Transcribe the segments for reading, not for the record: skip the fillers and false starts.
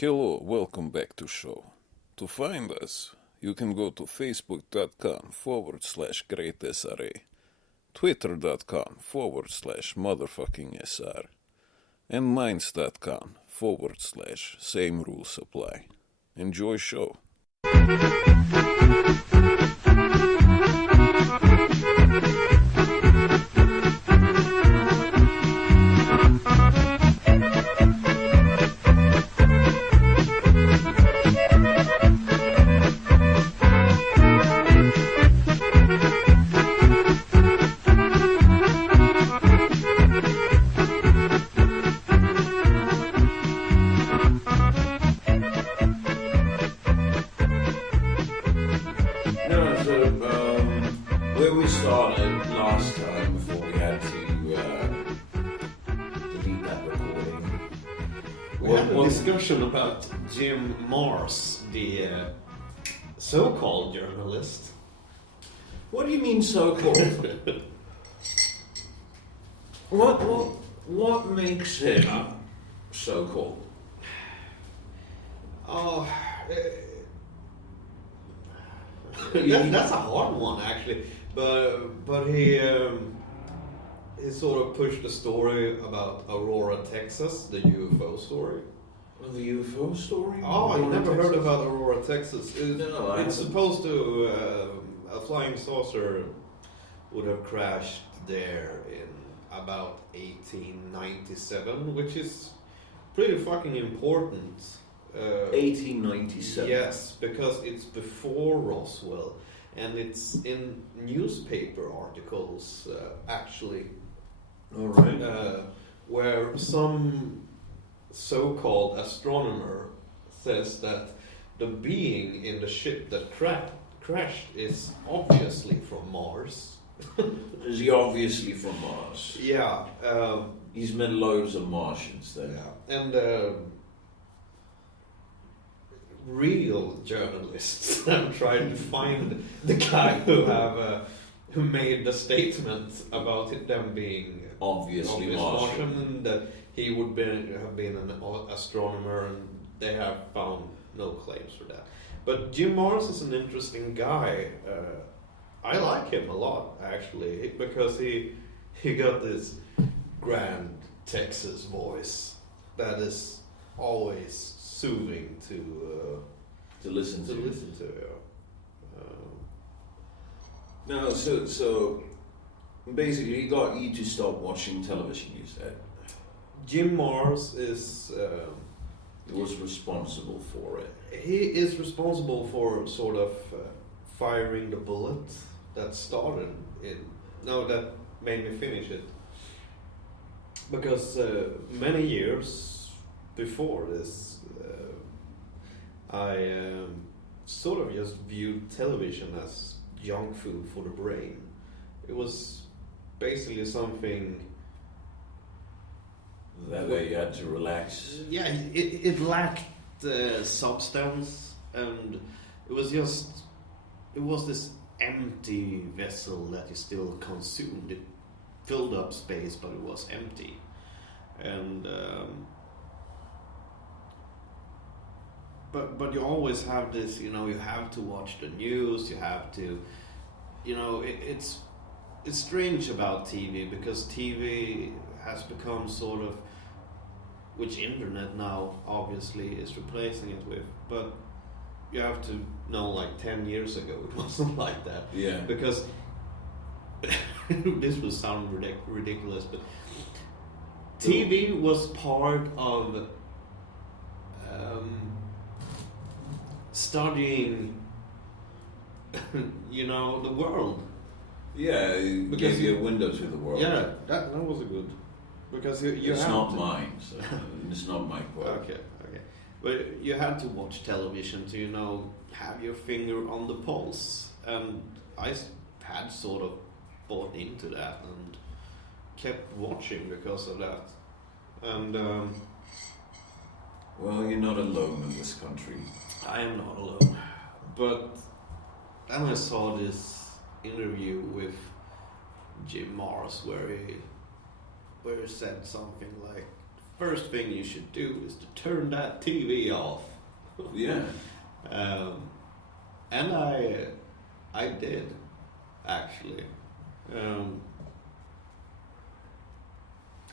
Hello, welcome back to show. To find us, you can go to facebook.com/greatsra, twitter.com/motherfucking-sr, and minds.com/same rules apply. Enjoy show. Where we started last time before we had to delete that recording. We had a discussion about Jim Mars, the so-called journalist. What do you mean so-called? What makes him so-called? Oh, that's a hard one actually. But he sort of pushed the story about Aurora, Texas, the UFO story. Well, the UFO story? Oh, you never heard about Aurora, Texas? No, it's supposed to a flying saucer would have crashed there in about 1897, which is pretty fucking important. 1897. Yes, because it's before Roswell, and it's in newspaper articles actually. All right. Where some so-called astronomer says that the being in the ship that crashed is obviously from Mars. Is he obviously from Mars? Yeah. He's met loads of Martians then. Yeah. And real journalists have tried to find the guy who made the statement about them being obviously Martian, and that he would have been an astronomer, and they have found no claims for that. But Jim Mars is an interesting guy. I like him a lot actually, because he got this grand Texas voice that is always soothing to listen to. Yeah. No, so basically he got you to stop watching television, you said. Jim Mars is was responsible for it. he is responsible for sort of firing the bullet that started that made me finish it, because many years before this I sort of just viewed television as junk food for the brain. It was basically something That way you had to relax. Yeah, it lacked substance, and it was this empty vessel that you still consumed. It filled up space, but it was empty, and but you always have this, you have to watch the news, you have to, it's strange about TV, because TV has become sort of, which internet now obviously is replacing it with, but you have to know, like 10 years ago it wasn't like that. Yeah. Because this will sound ridiculous, but TV was part of studying the world. Yeah, because gave you a window to the world. Yeah, that was a good, because you it's have not to, mine, so it's not my quote. Okay. But you had to watch television to, have your finger on the pulse. And I had sort of bought into that and kept watching because of that. And well, you're not alone in this country. I am not alone. But then I saw this interview with Jim Mars where he said something like first thing you should do is to turn that TV off. Yeah. And I did, actually.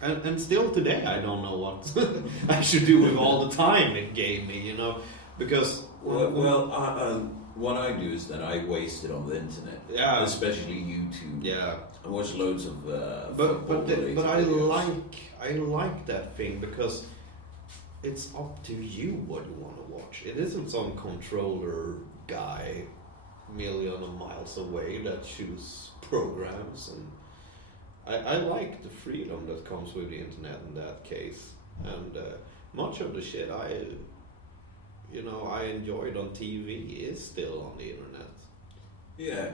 And still today I don't know what I should do with all the time it gave me, you know, because what I do is that I waste it on the internet. Yeah. Especially YouTube. yeah. I watch loads of. But I videos. like that thing because it's up to you what you want to watch. It isn't some controller guy million of miles away that chooses programs, and I like the freedom that comes with the internet in that case. And much of the shit I enjoyed on TV is still on the internet. Yeah.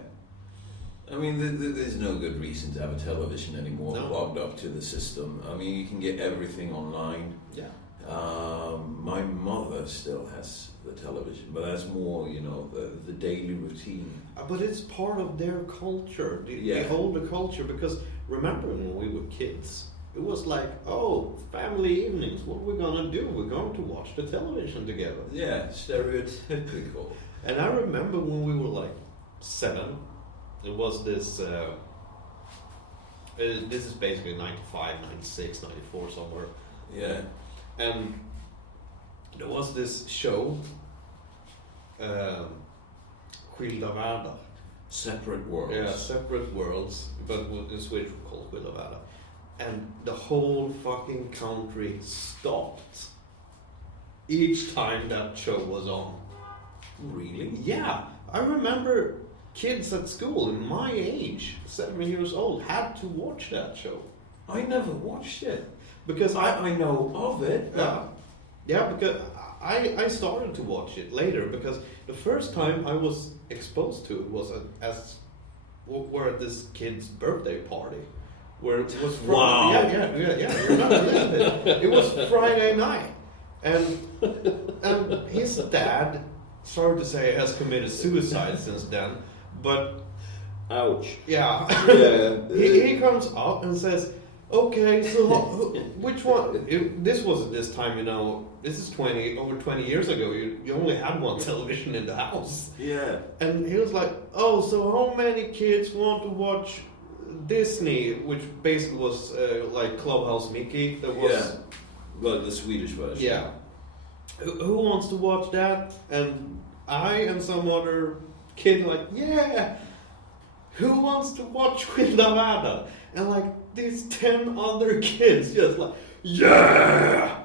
I mean, there's no good reason to have a television anymore plugged up to the system. I mean, you can get everything online. Yeah. My mother still has the television, but that's more, the daily routine. But it's part of their culture, the older culture, because remember when we were kids, it was like, oh, family evenings, what are we going to do? We're going to watch the television together. Yeah, stereotypical. And I remember when we were like 7, it was this, this is basically 95, 96, 94, somewhere. Yeah. And there was this show, Skilda världar. Separate worlds. Yeah, separate worlds, but in Swedish we call it Skilda världar. And the whole fucking country stopped each time that show was on. Really? Yeah, I remember kids at school in my age, 7 years old, had to watch that show. I never watched it. Because I know of it. Yeah, because I started to watch it later, because the first time I was exposed to it was we're at this kid's birthday party, where it was Wow. Yeah. You're not listening. It was Friday night, and his dad, sorry to say, has committed suicide since then, but Ouch. yeah, Yeah. he comes up and says, okay, so which one? This wasn't this time, this is over 20 years ago. You only had one television in the house. Yeah. And he was like, oh, so how many kids want to watch Disney, which basically was like Clubhouse Mickey? That was, Yeah. Well, the Swedish version. yeah. Who wants to watch that? And I and some other kid like, yeah. Who wants to watch Skilda världar? And like these 10 other kids just like, yeah.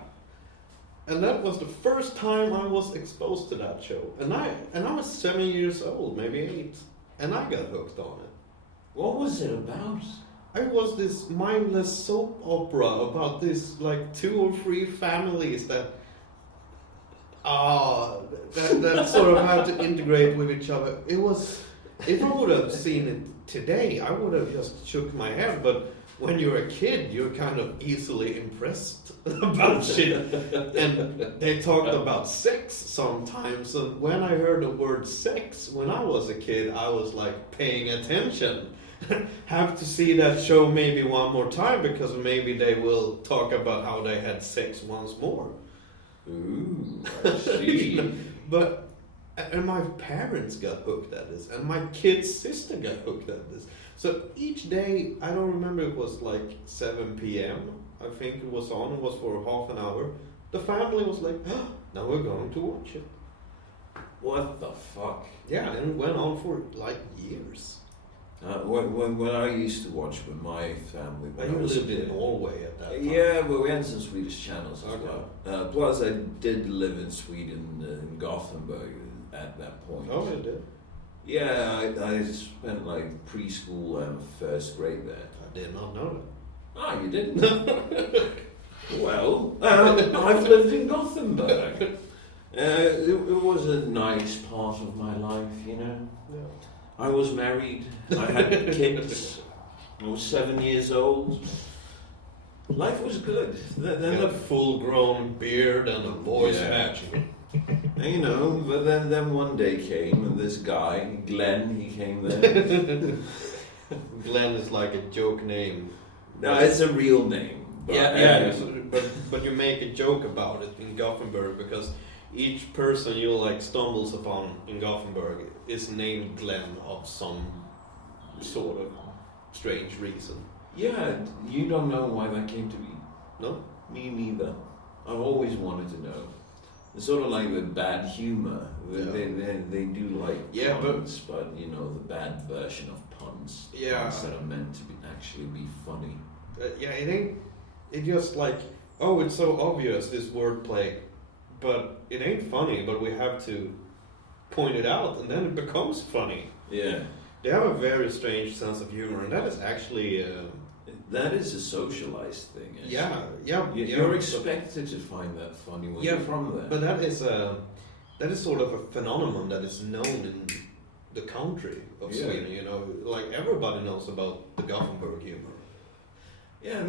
And that was the first time I was exposed to that show. And I was 7 years old, maybe 8, and I got hooked on it. What was it about? It was this mindless soap opera about this like 2 or 3 families that sort of had to integrate with each other. It was, if I would have seen it today, I would have just shook my head, but when you're a kid, you're kind of easily impressed about shit. And they talked about sex sometimes, and when I heard the word sex when I was a kid, I was like paying attention. Have to see that show maybe one more time, because maybe they will talk about how they had sex once more. Ooh, I see. And my parents got hooked at this, and my kid's sister got hooked at this. So each day, I don't remember, it was like 7 p.m. I think it was on. It was for half an hour. The family was like, oh, now we're going to watch it. What the fuck? Yeah, and it went on for like years. When I used to watch with my family, when And I you was lived a in kid. Norway at that time. Yeah, but we had some Swedish channels as Okay. well. Plus, I did live in Sweden, in Gothenburg at that point. Oh, you did? Yeah, I spent like preschool and first grade there. I did not know that. Ah, you didn't? Well, I've lived in Gothenburg. It was a nice part of my life, Yeah. I was married, I had kids, I was 7 years old. Life was good. Then a full-grown beard and a voice match. And, but then one day came, and this guy, Glenn, he came there. Glenn is like a joke name. No, it's a real name. But you make a joke about it in Gothenburg because each person you like stumbles upon in Gothenburg is named Glenn of some sort of strange reason. Yeah, you don't know why that came to be. No? Me neither. I've always wanted to know. It's sort of like the bad humor. They do like puns, but you know, the bad version of puns. Yeah. Puns that are meant to actually be funny. It ain't. It just like, oh, it's so obvious this wordplay, but it ain't funny. But we have to point it out, and then it becomes funny. Yeah. They have a very strange sense of humor, and that is actually. That is a socialized thing. You're expected to find that funny when you're from there. But that is sort of a phenomenon that is known in the country of Sweden. You know, like everybody knows about the Gothenburg humor. Yeah,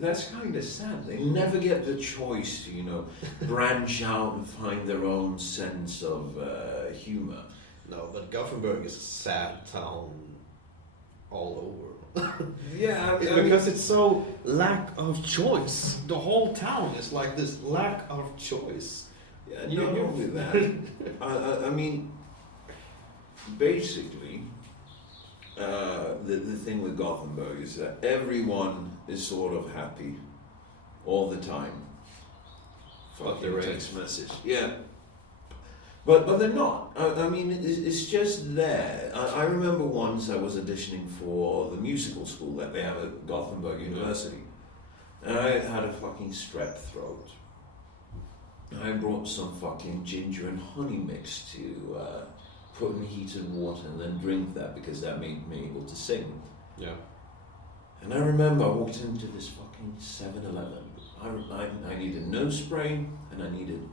that's kind of sad. They never get the choice to, you know, branch out and find their own sense of humor. No, but Gothenburg is a sad town all over. Because it's so lack of choice. The whole town is like this lack of choice. Yeah, not only that. I mean, basically, the thing with Gothenburg is that everyone is sort of happy all the time. But the text message. Yeah. But they're not. I mean, it's just there. I remember once I was auditioning for the musical school that they have at Gothenburg University. And I had a fucking strep throat. I brought some fucking ginger and honey mix to put in heated water and then drink that because that made me able to sing. Yeah. And I remember I walked into this fucking 7-Eleven. I needed nose spray and I needed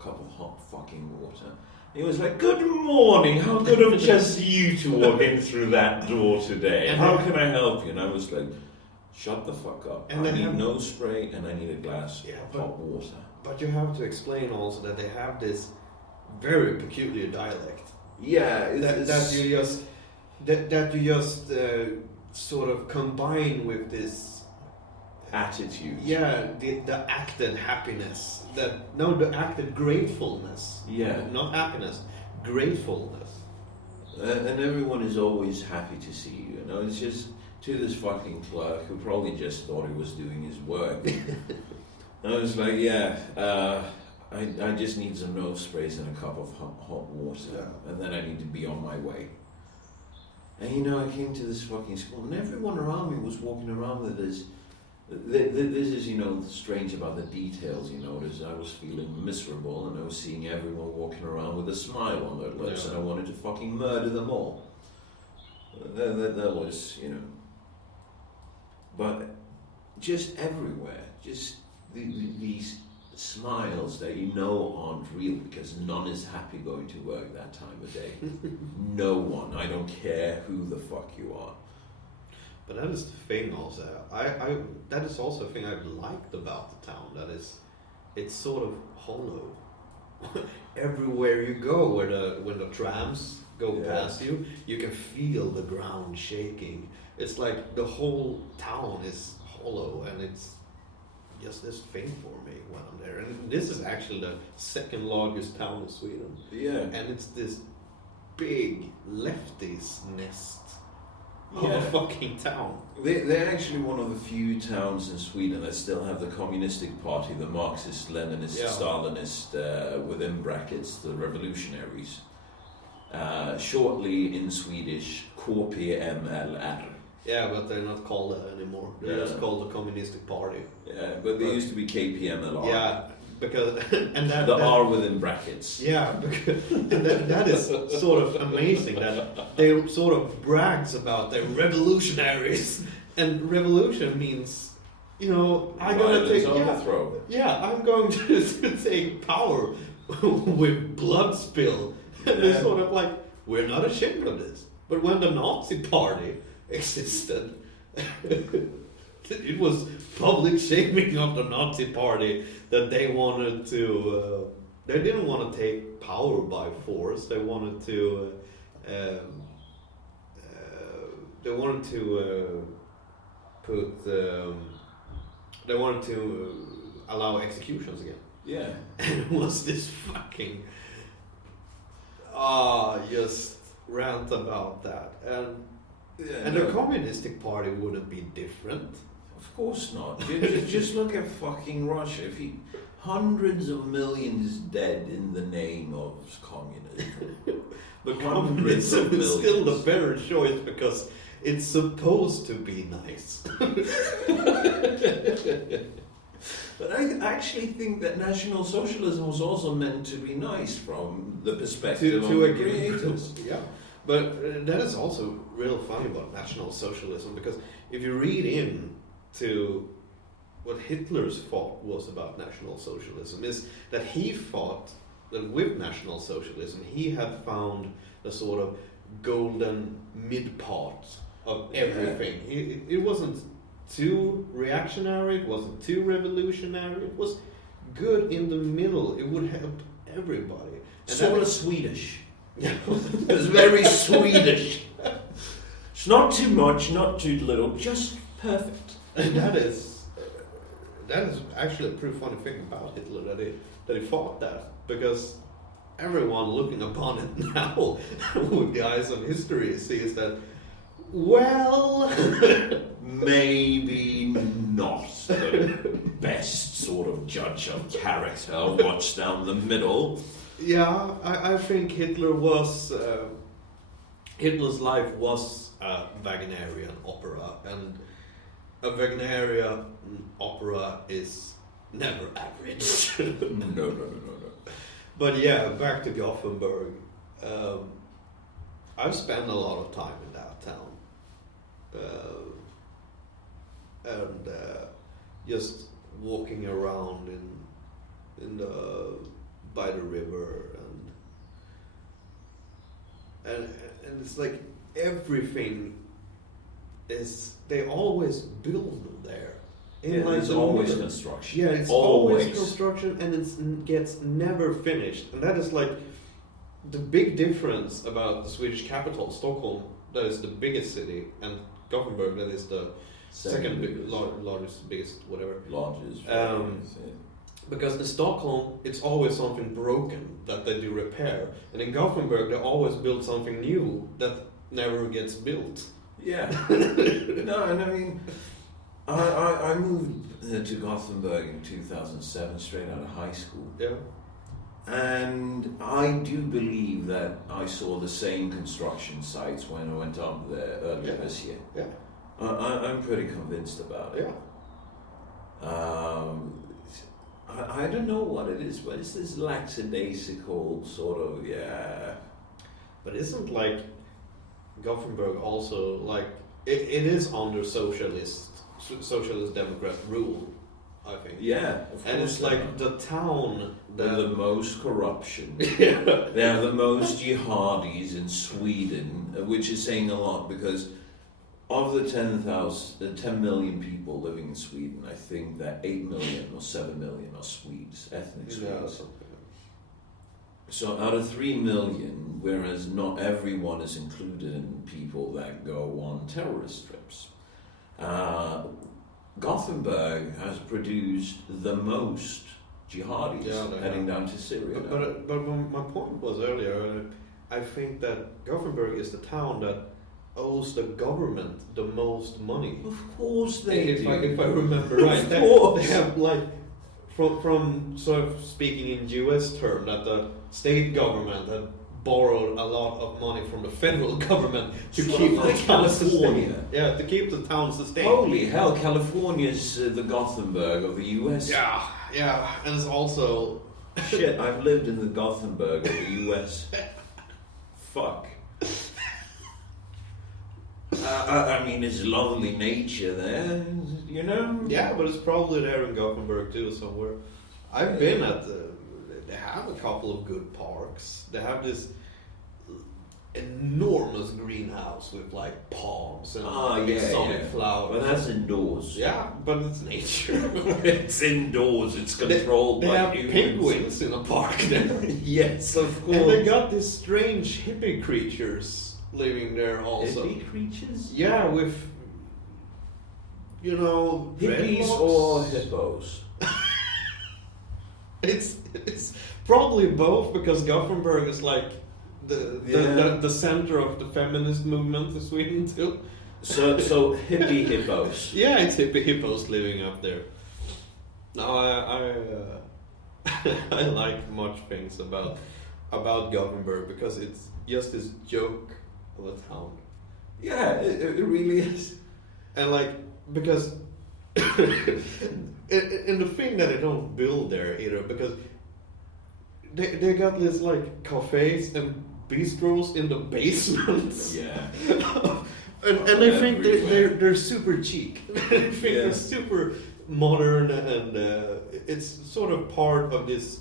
cup of hot fucking water. He was like, "Good morning, how good of just you to walk in through that door today. How can I help you?" And I was like, "Shut the fuck up. And I need nose spray and I need a glass of hot water." But you have to explain also that they have this very peculiar dialect. Yeah, that you just sort of combine with this attitude. Yeah, the acted happiness. The acted gratefulness. Yeah. Not happiness, gratefulness. And everyone is always happy to see you. You know, it's just to this fucking clerk who probably just thought he was doing his work. I was like, I just need some nose sprays and a cup of hot water, and then I need to be on my way. And you know, I came to this fucking school, and everyone around me was walking around with this. This is, you know, strange about the details, you notice. I was feeling miserable and I was seeing everyone walking around with a smile on their lips and I wanted to fucking murder them all. That was, you know. But just everywhere, just these smiles that you know aren't real because none is happy going to work that time of day. No one. I don't care who the fuck you are. But that is the thing also. That is also a thing I've liked about the town. That is, it's sort of hollow. Everywhere you go, when the trams go past you, you can feel the ground shaking. It's like the whole town is hollow, and it's just this thing for me when I'm there. And this is actually the second largest town in Sweden. Yeah. And it's this big lefties nest. A fucking town. They're actually one of the few towns in Sweden that still have the communistic party, the Marxist, Leninist, Stalinist, within brackets, the revolutionaries. Shortly in Swedish, KPMLR. Yeah, but they're not called that anymore. They're just called the communistic party. Yeah, but they used to be KPMLR. Yeah, because the R within brackets. Yeah, because that is sort of amazing that they sort of brags about their revolutionaries, and revolution means, you know, I'm going to take I'm going to take power with blood spill. And they're sort of like, we're not ashamed of this. But when the Nazi party existed, it was public shaming of the Nazi party that they wanted to. They didn't want to take power by force. They wanted to. Put they wanted to allow executions again. Yeah. And it was this fucking just rant about that. And the Communistic Party wouldn't be different. Of course not. Just look at fucking Russia. Hundreds of millions dead in the name of communism. But communism is still the better choice because it's supposed to be nice. But I actually think that National Socialism was also meant to be nice from the perspective of the creators. Yeah, but that is also real funny about National Socialism, because if you read into what Hitler's thought was about National Socialism, is that he thought that with National Socialism he had found the sort of golden mid part of everything. It wasn't too reactionary, it wasn't too revolutionary, it was good in the middle, it would help everybody. And sort of Swedish. It was very Swedish. It's not too much, not too little, just perfect. And that is actually a pretty funny thing about Hitler, that he thought that, because everyone looking upon it now with the eyes of history sees that, well, maybe not the best sort of judge of character, watch down the middle. Yeah, I think Hitler's life was a Wagnerian opera, and a Wagnerian opera is never average. No. But yeah, back to Gothenburg. I've spent a lot of time in that town. And just walking around in the by the river, and it's like everything is, they always build there. There's always construction. Yeah, it's always construction, and it gets never finished. And that is like the big difference about the Swedish capital, Stockholm, that is the biggest city, and Gothenburg, that is the second biggest, whatever. Largest. Because in Stockholm, it's always something broken that they do repair, and in Gothenburg, they always build something new that never gets built. Yeah. No, and I mean, I moved to Gothenburg in 2007, straight out of high school. Yeah. And I do believe that I saw the same construction sites when I went up there earlier this year. Yeah. I'm pretty convinced about it. Yeah. I don't know what it is, but it's this lackadaisical sort of, But isn't like Gothenburg also like it is under socialist democrat rule, I think. Yeah, and it's like the town that the most corruption. Yeah. They have the most jihadis in Sweden, which is saying a lot, because of the 10 million people living in Sweden, I think that 8 million or 7 million are Swedes, ethnic Swedes. Yeah, so out of 3 million, whereas not everyone is included in people that go on terrorist trips, Gothenburg has produced the most jihadis heading down to Syria. But my point was earlier, I think that Gothenburg is the town that owes the government the most money. Of course they do. If I remember right. Of course. They have like, from sort of speaking in US term, that the state government had borrowed a lot of money from the federal government to keep the town sustained. Yeah, to keep the town sustained. Holy hell, California's the Gothenburg of the US. Yeah, and it's also... Shit, I've lived in the Gothenburg of the US. Fuck. I mean, it's lovely nature there, you know? Yeah, but it's probably there in Gothenburg too, somewhere. I've been at they have a couple of good parks. They have this enormous greenhouse with like palms and exotic flowers. Well, that's indoors. Yeah, but it's nature. It's indoors, it's controlled they by have humans. penguins in a park there. Yes, of course. And they got these strange hippie creatures living there also. Hippie creatures? Yeah, with you know, Hippies dreadlocks. or hippos? It's probably both, because Gothenburg is like the center of the feminist movement in Sweden too. So hippie hippos. Yeah, it's hippie hippos living up there. No, I like much things about Gothenburg, because it's just this joke of a town. Yeah, it really is. And like, because and the thing that they don't build there either, because they got this like cafes and bistros in the basements. Yeah. and they think they're super chic. They think Yeah. they're super modern, and it's sort of part of this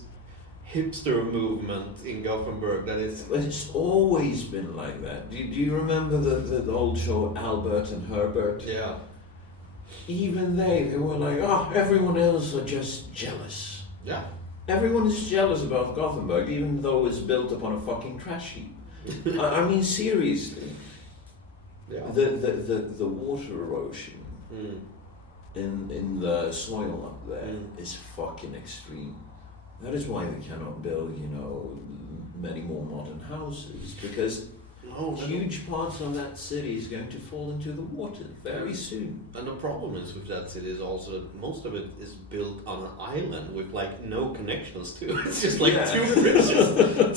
hipster movement in Gothenburg that is. But it's always been like that. Do you remember the old show Albert and Herbert? Yeah. Even they were like, oh, everyone else are just jealous. Yeah. Everyone is jealous about Gothenburg, even though it's built upon a fucking trash heap. I mean, seriously. Yeah. The water erosion Mm. in the soil up there Mm. is fucking extreme. That is why they cannot build, many more modern houses, because No, huge parts of that city is going to fall into the water very soon. And the problem is with that city is also that most of it is built on an island with like no connections to it. It's just like Yeah. 2 bridges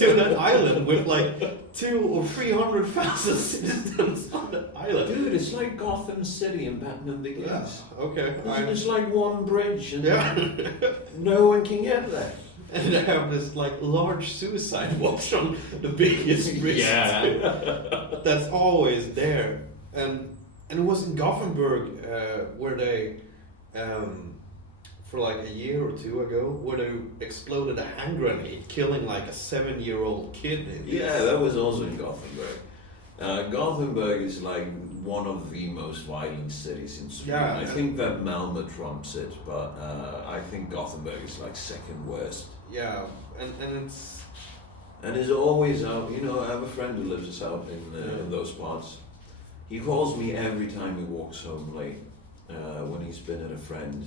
to that island with like 200,000 or 300,000 citizens on that island. Dude, it's like Gotham City in Batman Begins. Yeah, okay. It's like one bridge and Yeah. no one can get there. And they have this like large suicide watch on the biggest bridge. Yeah. That's always there. And it was in Gothenburg where they, for like a year or two ago, where they exploded a hand grenade, killing like a 7-year-old kid. Yeah, that was also in Gothenburg. Gothenburg is like one of the most violent cities in Sweden. Yeah. I think that Malmö trumps it, but I think Gothenburg is like second worst. Yeah, and it's. And it's always out, I have a friend who lives out in those parts. He calls me every time he walks home late, when he's been at a friend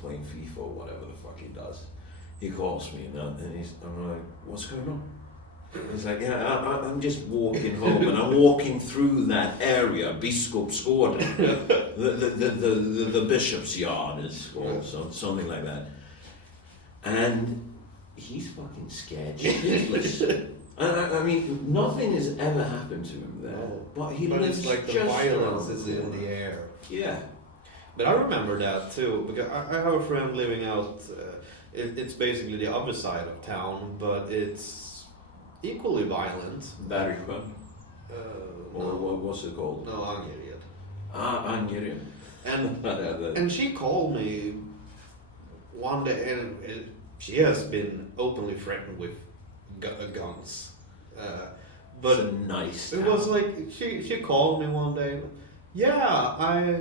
playing FIFA or whatever the fuck he does. He calls me and I'm like, what's going on? He's like, yeah, I'm just walking home, and I'm walking through that area, Biskopsgården, the bishop's yard is called, something like that. And he's fucking scared shitless. I mean, nothing has ever happened to him there, but he lives it's like the just violence around is the in corner. the air. Yeah. But I remember that too, because I have a friend living out. It's basically the other side of town, but it's equally violent. Bergsjön. Or No, what was it called? no, Angered. Angered. And she called me one day, and she has been openly threatened with guns. But It's a nice it town. was like she called me one day. Yeah,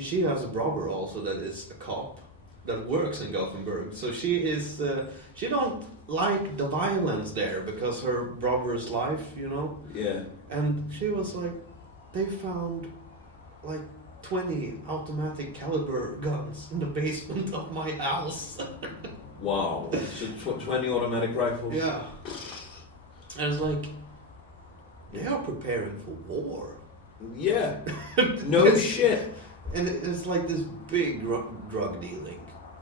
she has a brother also that is a cop that works in Gothenburg. So she is she don't like the violence there because her brother's life, Yeah. And she was like, they found like 20 automatic caliber guns in the basement of my house. Wow. So 20 automatic rifles? Yeah. And it's like, they are preparing for war. Yeah. No shit. And it's like this big drug dealing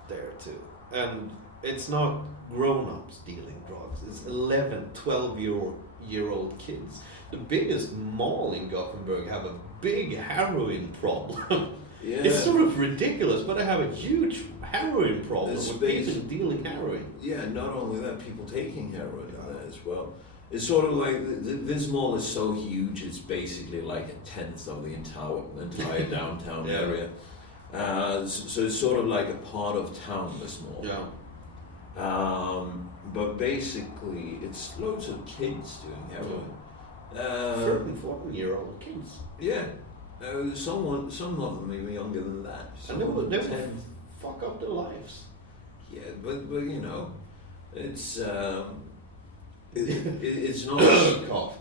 there too. And it's not grown-ups dealing drugs. It's 11, 12-year-old kids. The biggest mall in Gothenburg have a big heroin problem. Yeah. It's sort of ridiculous, but they have a huge heroin problem It's with based- people dealing heroin. Yeah, not only that, people taking heroin there as well. It's sort of like, this mall is so huge, it's basically like a tenth of the entire downtown Yeah. area. So it's sort of like a part of town, this mall. Yeah. But basically, it's loads of kids doing heroin. 13, 14-year-old kids. Yeah. Some of them even younger than that. And they would 10. fuck up their lives. Yeah, but it's it's not. Cough.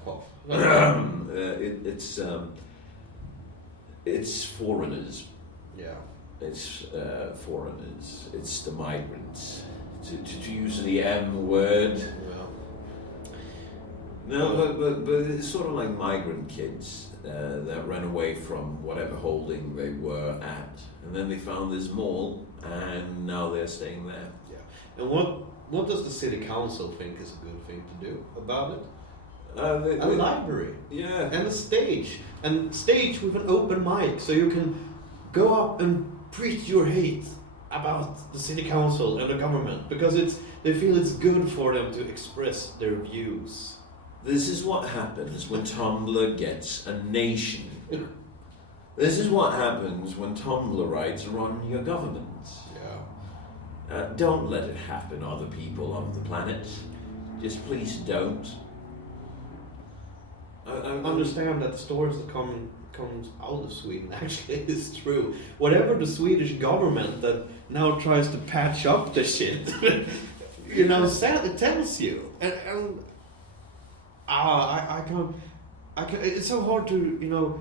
It's foreigners Yeah. It's foreigners. It's the migrants. To use the M word. Yeah. No, but it's sort of like migrant kids that ran away from whatever holding they were at, and then they found this mall, and now they're staying there. Yeah. And what does the city council think is a good thing to do about it? A library. Yeah. And a stage. And stage with an open mic, so you can go up and preach your hate about the city council and the government, because they feel it's good for them to express their views. This is what happens when Tumblr gets a nation. This is what happens when Tumblrites run your government. Yeah. Don't let it happen, other people of the planet. Just please don't. I understand that the stories that comes out of Sweden actually is true. Whatever the Swedish government that now tries to patch up the shit, it tells you. And I can't. It's so hard to,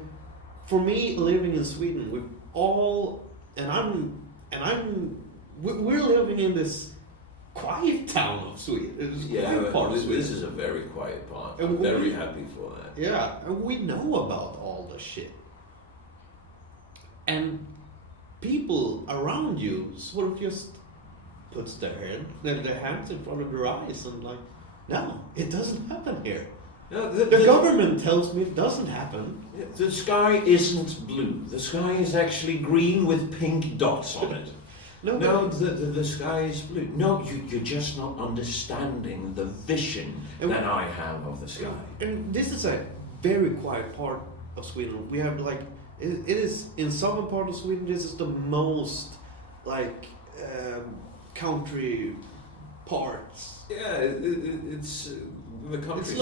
for me living in Sweden with all, we're living in this quiet town of Sweden. This is a very quiet part. I'm very happy for that. Yeah, and we know about all the shit. And people around you sort of just puts their hands in front of their eyes and like, no, it doesn't happen here. No, the government tells me it doesn't happen. The sky isn't blue. The sky is actually green with pink dots on it. No, the sky is blue. No, you're just not understanding the vision that I have of the sky. And this is a very quiet part of Sweden. We have it is in southern part of Sweden. This is the most country parts. Yeah, it's the countryside.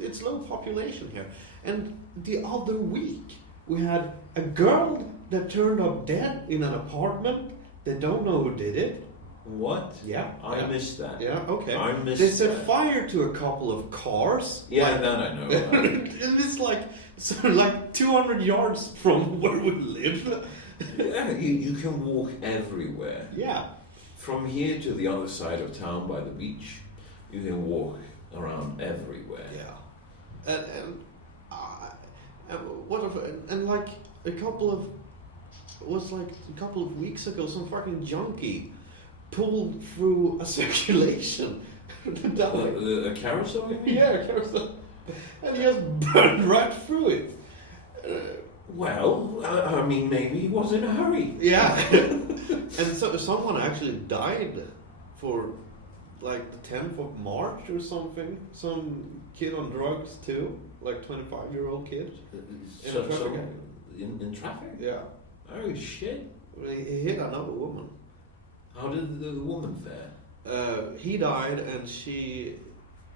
It's low population here. And the other week we had a girl that turned up dead in an apartment. They don't know who did it. What? Yeah. I missed that. Yeah, okay. I missed They set that. fire to a couple of cars. Yeah, that I know. It's like 200 yards from where we live. Yeah, you can walk everywhere. Yeah. From here to the other side of town by the beach, you can walk around everywhere. Yeah. And like a couple of weeks ago, some fucking junkie pulled through a circulation. A carousel, you mean? Yeah, a carousel. And he just burned right through it. Well, I mean, maybe he was in a hurry. Yeah. And so someone actually died for like the 10th of March or something. Some kid on drugs too, like 25-year-old kid. In traffic? Yeah. Oh shit! He hit another woman. How did the woman fare? He died, and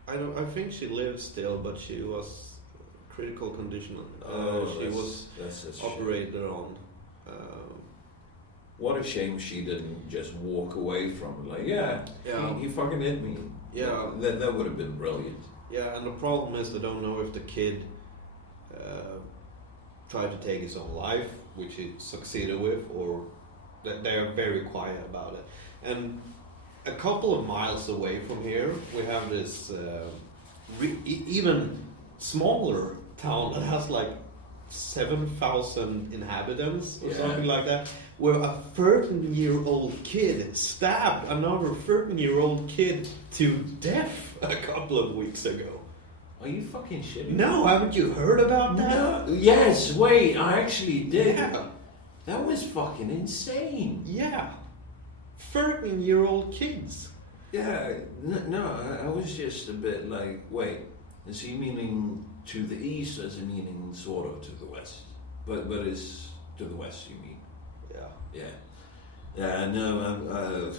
I think she lives still, but she was critical condition. She was operated on. What a shame she didn't just walk away from it. He fucking hit me. Yeah, that would have been brilliant. Yeah, and the problem is they don't know if the kid tried to take his own life, which he succeeded with, or that they are very quiet about it. And a couple of miles away from here, we have this even smaller town that has like 7,000 inhabitants or something like that, where a 13-year-old kid stabbed another 13-year-old kid to death a couple of weeks ago. Are you fucking shitting? No, haven't you heard about that? No. Yes, wait, I actually did. Yeah. That was fucking insane. Yeah. 13-year-old kids. Yeah, no, I was just a bit like, wait, is he meaning to the east, or is he meaning sort of to the west? But it's to the west, you mean? Yeah. Yeah, no, of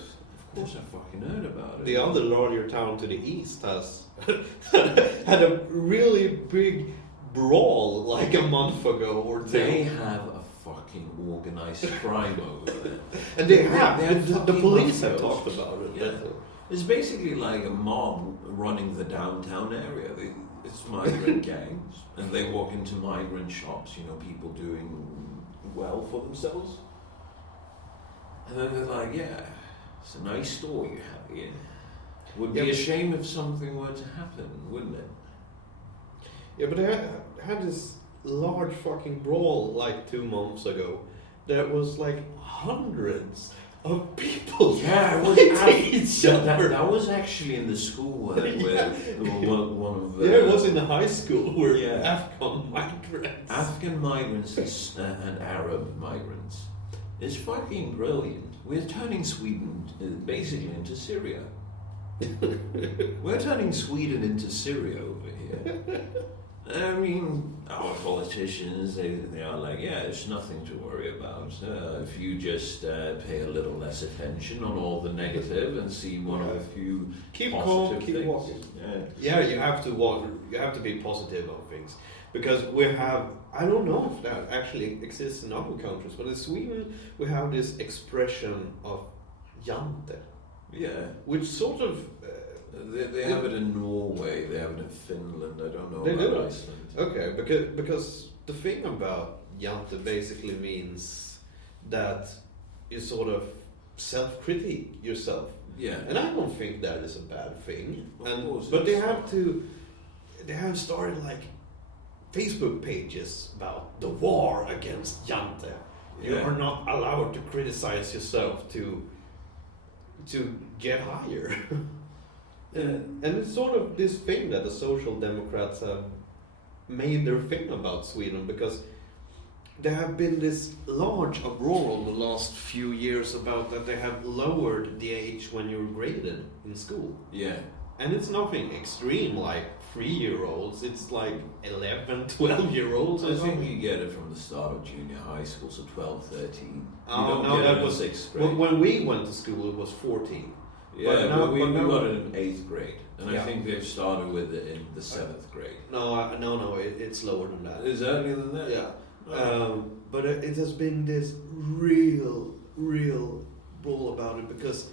course I fucking heard about it. The other larger town to the east has had a really big brawl like a month ago or two. They have a fucking organized crime over there. And they have. The police have talked about it. Yeah. It's basically like a mob running the downtown area. It's migrant gangs, and they walk into migrant shops, people doing well for themselves. And then they're like, yeah, it's a nice store you have here. Would be Yeah, a but- shame if something were to happen, wouldn't it? Yeah, but I had this large fucking brawl like 2 months ago. There was like hundreds of people Yeah, it was fighting each that, other. that was actually in the school where Yeah. one of the... Yeah, it was in the high school where Yeah. Afghan migrants. African migrants and Arab migrants. It's fucking brilliant. We're turning Sweden basically into Syria. We're turning Sweden into Syria over here. I mean, our politicians, they are like, yeah, it's nothing to worry about. If you just pay a little less attention on all the negative and see one of a few Keep positive calm, keep things. walking. Yeah. Yeah, you have to walk. You have to be positive on things because we have. I don't know if that actually exists in other countries, but in Sweden we have this expression of "jante," Yeah. which sort of. They have it in Norway, they have it in Finland, I don't know They about do? Iceland. Okay, because the thing about "jante" basically means that you sort of self-critique yourself. Yeah. And I don't think that is a bad thing. Of course But they it's have not. they have started like Facebook pages about the war against Jante. You Yeah. are not allowed to criticize yourself to get higher. And it's sort of this thing that the Social Democrats have made their thing about Sweden because there have been this large uproar in the last few years about that they have lowered the age when you're graded in school. Yeah. And it's nothing extreme like 3-year-olds, it's like 11, 12-year-olds or I think something. you get it from the start of junior high school, so 12, 13. You Oh, don't no, get that it in was- 6th grade. When we went to school, it was 14. Yeah, but now- we but now- got it in 8th grade. And Yeah. I think they've started with it in the 7th grade. No, it's lower than that. Is that earlier than that? Yeah. Oh. But it has been this real brawl about it because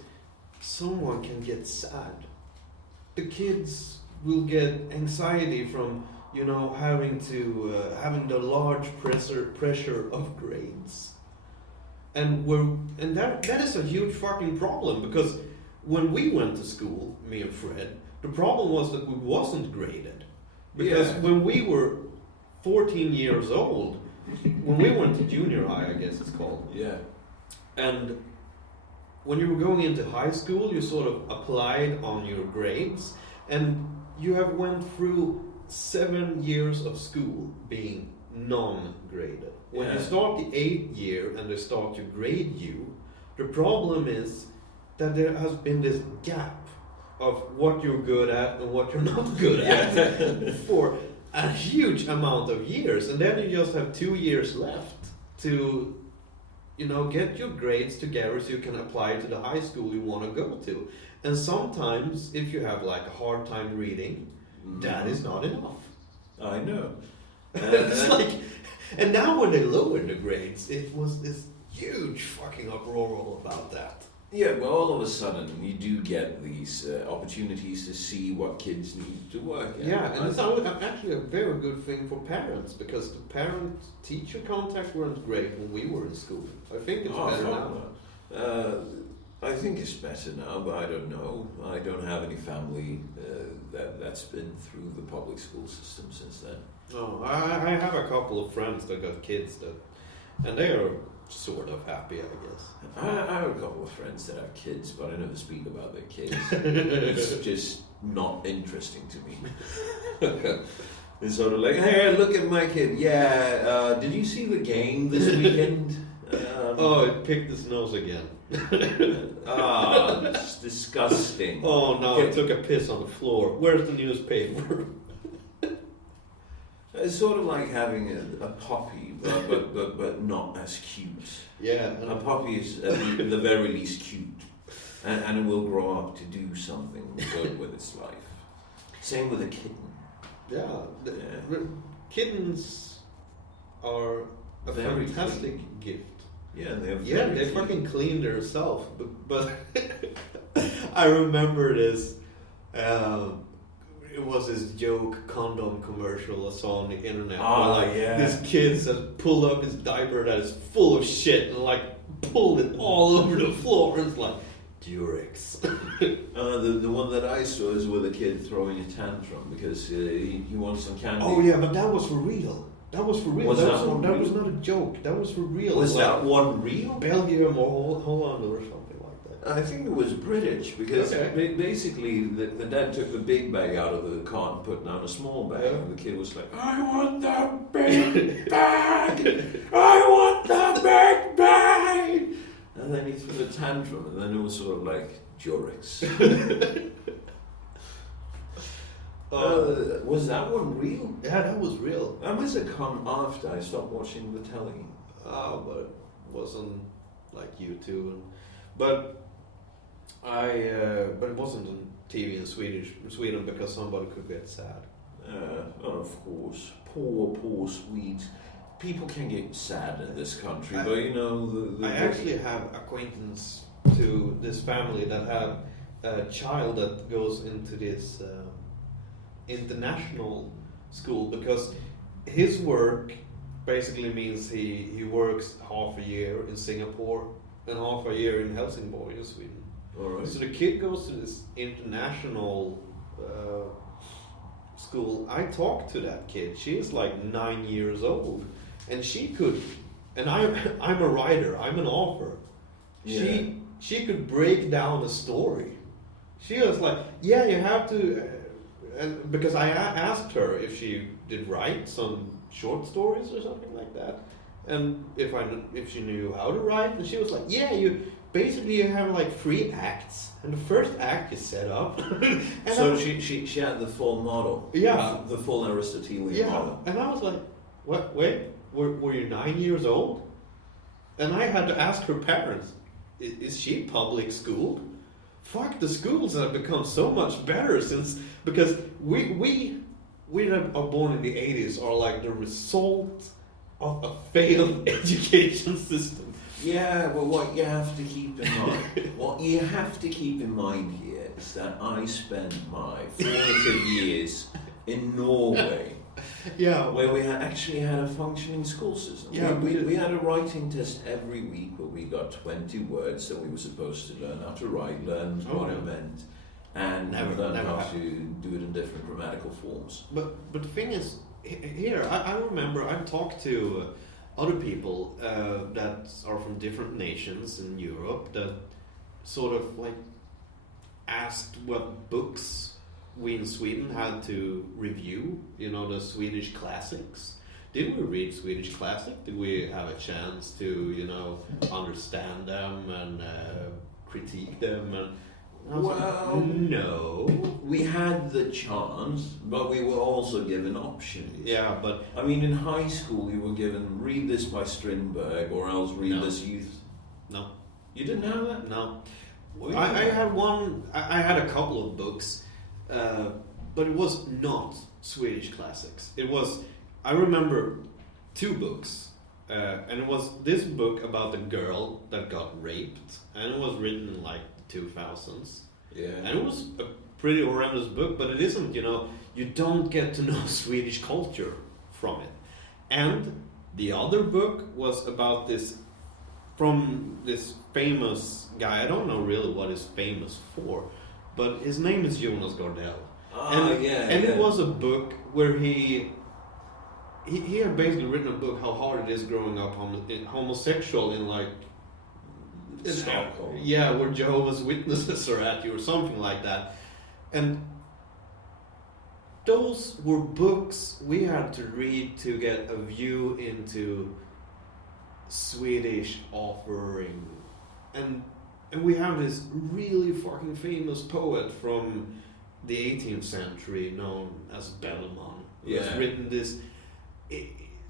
someone can get sad. The kids will get anxiety from having the large pressure of grades, and that is a huge fucking problem because when we went to school, me and Fred, the problem was that we wasn't graded because Yeah. when we were 14 years old. When we went to junior high, I guess it's called, Yeah. and when you were going into high school, you sort of applied on your grades, and you have went through 7 years of school being non-graded. When you Yeah. start the 8th year and they start to grade you, the problem is that there has been this gap of what you're good at and what you're not good at for a huge amount of years, and then you just have 2 years left to get your grades together so you can apply to the high school you want to go to. And sometimes if you have like a hard time reading, that is not enough. I know. It's like, and now when they lowered the grades, it was this huge fucking uproar about that. Yeah, well, all of a sudden you do get these opportunities to see what kids need to work at. Yeah, and it's actually a very good thing for parents because the parent-teacher contact weren't great when we were in school. I think it's better now. I think it's better now, but I don't know. I don't have any family that's been through the public school system since then. Oh, I have a couple of friends that got kids and they are sort of happy, I guess. I have a couple of friends that have kids, but I never speak about their kids. It's just not interesting to me. It's sort of like, hey, look at my kid. Yeah, did you see the game this weekend? Oh, it picked his nose again. It's disgusting. Oh no, it took a piss on the floor. Where's the newspaper? It's sort of like having a puppy, but not as cute. Yeah. A puppy is at the very least cute, and it will grow up to do something good with its life. Same with a kitten. Yeah. Kittens are a Very fantastic gift. Yeah, they're Yeah, very they cute. fucking clean themselves. But I remember this. it was this joke condom commercial I saw on the internet. Oh, where, like, yeah. this kid says pull up his diaper that is full of shit and like pulled it all over the floor and it's like Durex. The one that I saw is with a kid throwing a tantrum because he wants some candy. Oh yeah, but that was for real. That was for real. Was that that one that real? was not a joke. That was for real. Was Like, that one real? Belgium or Holland or something like that? I think it was British because Okay. basically the dad took the big bag out of the car and put down a small bag, Yeah. and the kid was like, "I want the big bag! I want the big bag!" And then he threw a tantrum, and then it was sort of like Durex. Was that one real? Yeah, that was real. That must have come after I stopped watching the telly. But it wasn't like YouTube. But it wasn't on TV in Sweden because somebody could get sad. Of course, poor Swedes. People can get sad in this country, but you know the I actually have acquaintance to this family that have a child that goes into this international school because his work basically means he works half a year in Singapore and half a year in Helsingborg in Sweden. All right. So the kid goes to this international school. I talked to that kid. She is like 9 years old, and she could. And I'm a writer. I'm an author. Yeah. She could break down a story. She was like, yeah, you have to. And because I asked her if she did write some short stories or something like that, and if she knew how to write, and she was like, yeah, you have like 3 acts, and the first act is set up. And So she had the full model. Yeah. The full Aristotelian yeah, model. and I was like, what? Wait, were you 9 years old? And I had to ask her parents, is she public schooled? Fuck, the schools have become so much better because we that are born in the 80s are like the result of a failed education system. Yeah, well, what you have to keep in mind, here is that I spent my formative years in Norway, Yeah, where we actually had a functioning school system. Yeah, we had a writing test every week where we got 20 words that we were supposed to learn how to write, learn what it meant, and Never learn how happened. to do it in different grammatical forms. But the thing is, here I remember I've talked to other people that are from different nations in Europe that sort of like asked what books we in Sweden had to review. You know, the Swedish classics. Did we read Swedish classic? Did we have a chance to, you know, understand them and critique them? And I was Well, like, no. We had the chance, but we were also given options. Yeah, but I mean, in high school, you were given read this by Strindberg, or else read No. this youth. no. You didn't have that? No. Well, I had one. I had a couple of books, but it was not Swedish classics. It was. I remember 2 books, and it was this book about a girl that got raped, and it was written in like the 2000s, Yeah. and it was a pretty horrendous book. But it isn't. You know, you don't get to know Swedish culture from it. And the other book was about this. From this famous guy, I don't know really what he's famous for, but his name is Jonas Gardell. And it was a book where he had basically written a book how hard it is growing up homosexual in like Stockholm. Yeah, where Jehovah's Witnesses are at you or something like that. And those were books we had to read to get a view into Swedish offering, and we have this really fucking famous poet from the 18th century known as Bellman, who has Yeah. written this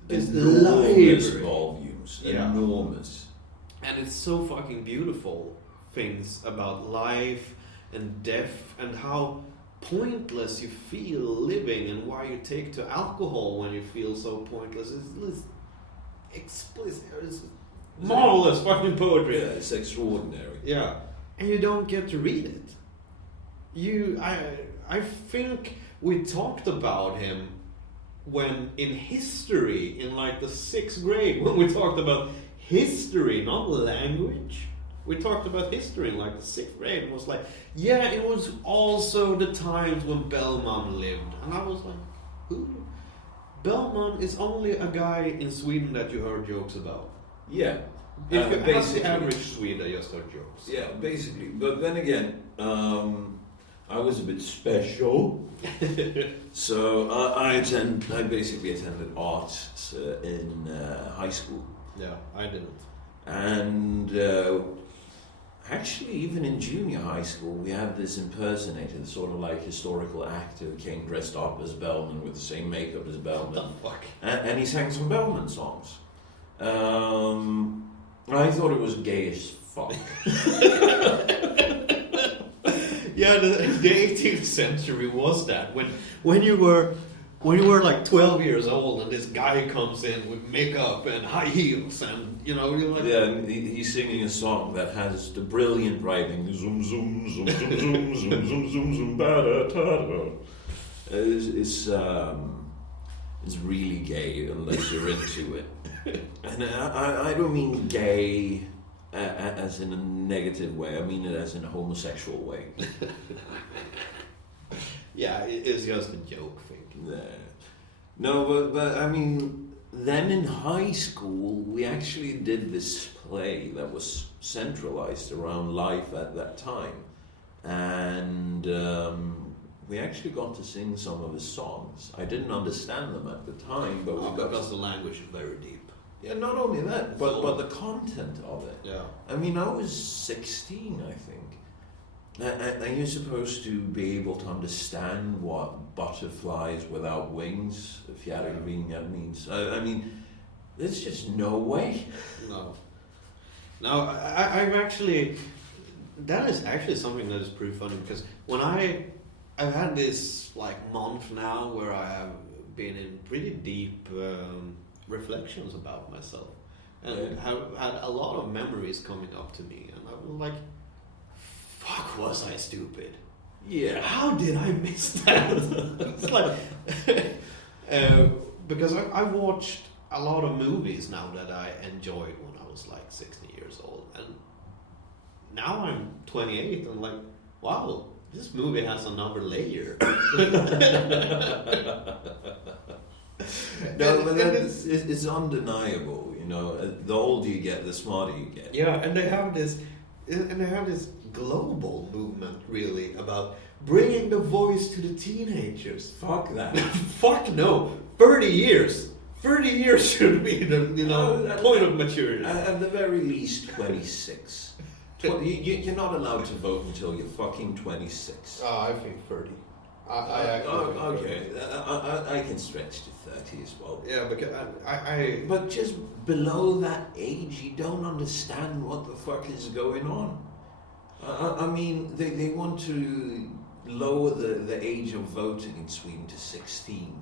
Enormous library. volumes. Yeah. Enormous. And it's so fucking beautiful things about life and death and how pointless you feel living and why you take to alcohol when you feel so pointless. It's explicit. It's marvelous fucking poetry. Yeah, it's extraordinary. Yeah, and you don't get to read it. I think we talked about him when in history, in like the 6th grade, when we talked about history, not language. We talked about history in like the 6th grade. It was like, yeah, it was also the times when Bellman lived. And I was like, who? Bellman is only a guy in Sweden that you heard jokes about. Yeah. If you ask basically, the average Swede, I just heard jokes. Yeah, basically. But then again, I was a bit special. So I basically attended arts in high school. Yeah, I didn't. And actually, even in junior high school, we had this impersonator, sort of like historical actor who came dressed up as Bellman with the same makeup as Bellman. What the fuck? And he sang some Bellman songs. I thought it was gay as fuck. Yeah, the 18th century was that. When you were like 12 years old and this guy comes in with makeup and high heels and you're like, yeah, and he's singing a song that has the brilliant writing, zoom zoom zoom zoom zoom zoom zoom zoom zoom ba da ta da. It's really gay unless you're into it. And I don't mean gay as in a negative way. I mean it as in a homosexual way. Yeah, it's just a joke thing. No, but I mean, then in high school, we actually did this play that was centralized around life at that time. And we actually got to sing some of his songs. I didn't understand them at the time, but we got because the language is very deep. Yeah, not only that, but the content of it. Yeah. I mean, I was 16, I think. And you're supposed to be able to understand what butterflies without wings, fjärilvingar means. I mean, there's just no way. No. Now, I've actually... That is actually something that is pretty funny, because when I've had this, like, month now where I have been in pretty deep reflections about myself. And have had a lot of memories coming up to me. And I'm like... Fuck, was I stupid? Yeah. How did I miss that? It's like... because I watched a lot of movies now that I enjoyed when I was like 16 years old. And now I'm 28 and like, wow, this movie has another layer. No, but it's undeniable, the older you get, the smarter you get. Yeah, and they have this global movement, really, about bringing the voice to the teenagers. Fuck that. Fuck no. 30 years. 30 years should be the point of maturity. At the very least, 26. You're not allowed to vote until you're fucking 26. Oh, I think 30. Okay. I can stretch to 30 as well. Yeah, because But just below that age, you don't understand what the fuck is going on. I mean, they want to lower the age of voting in Sweden to 16.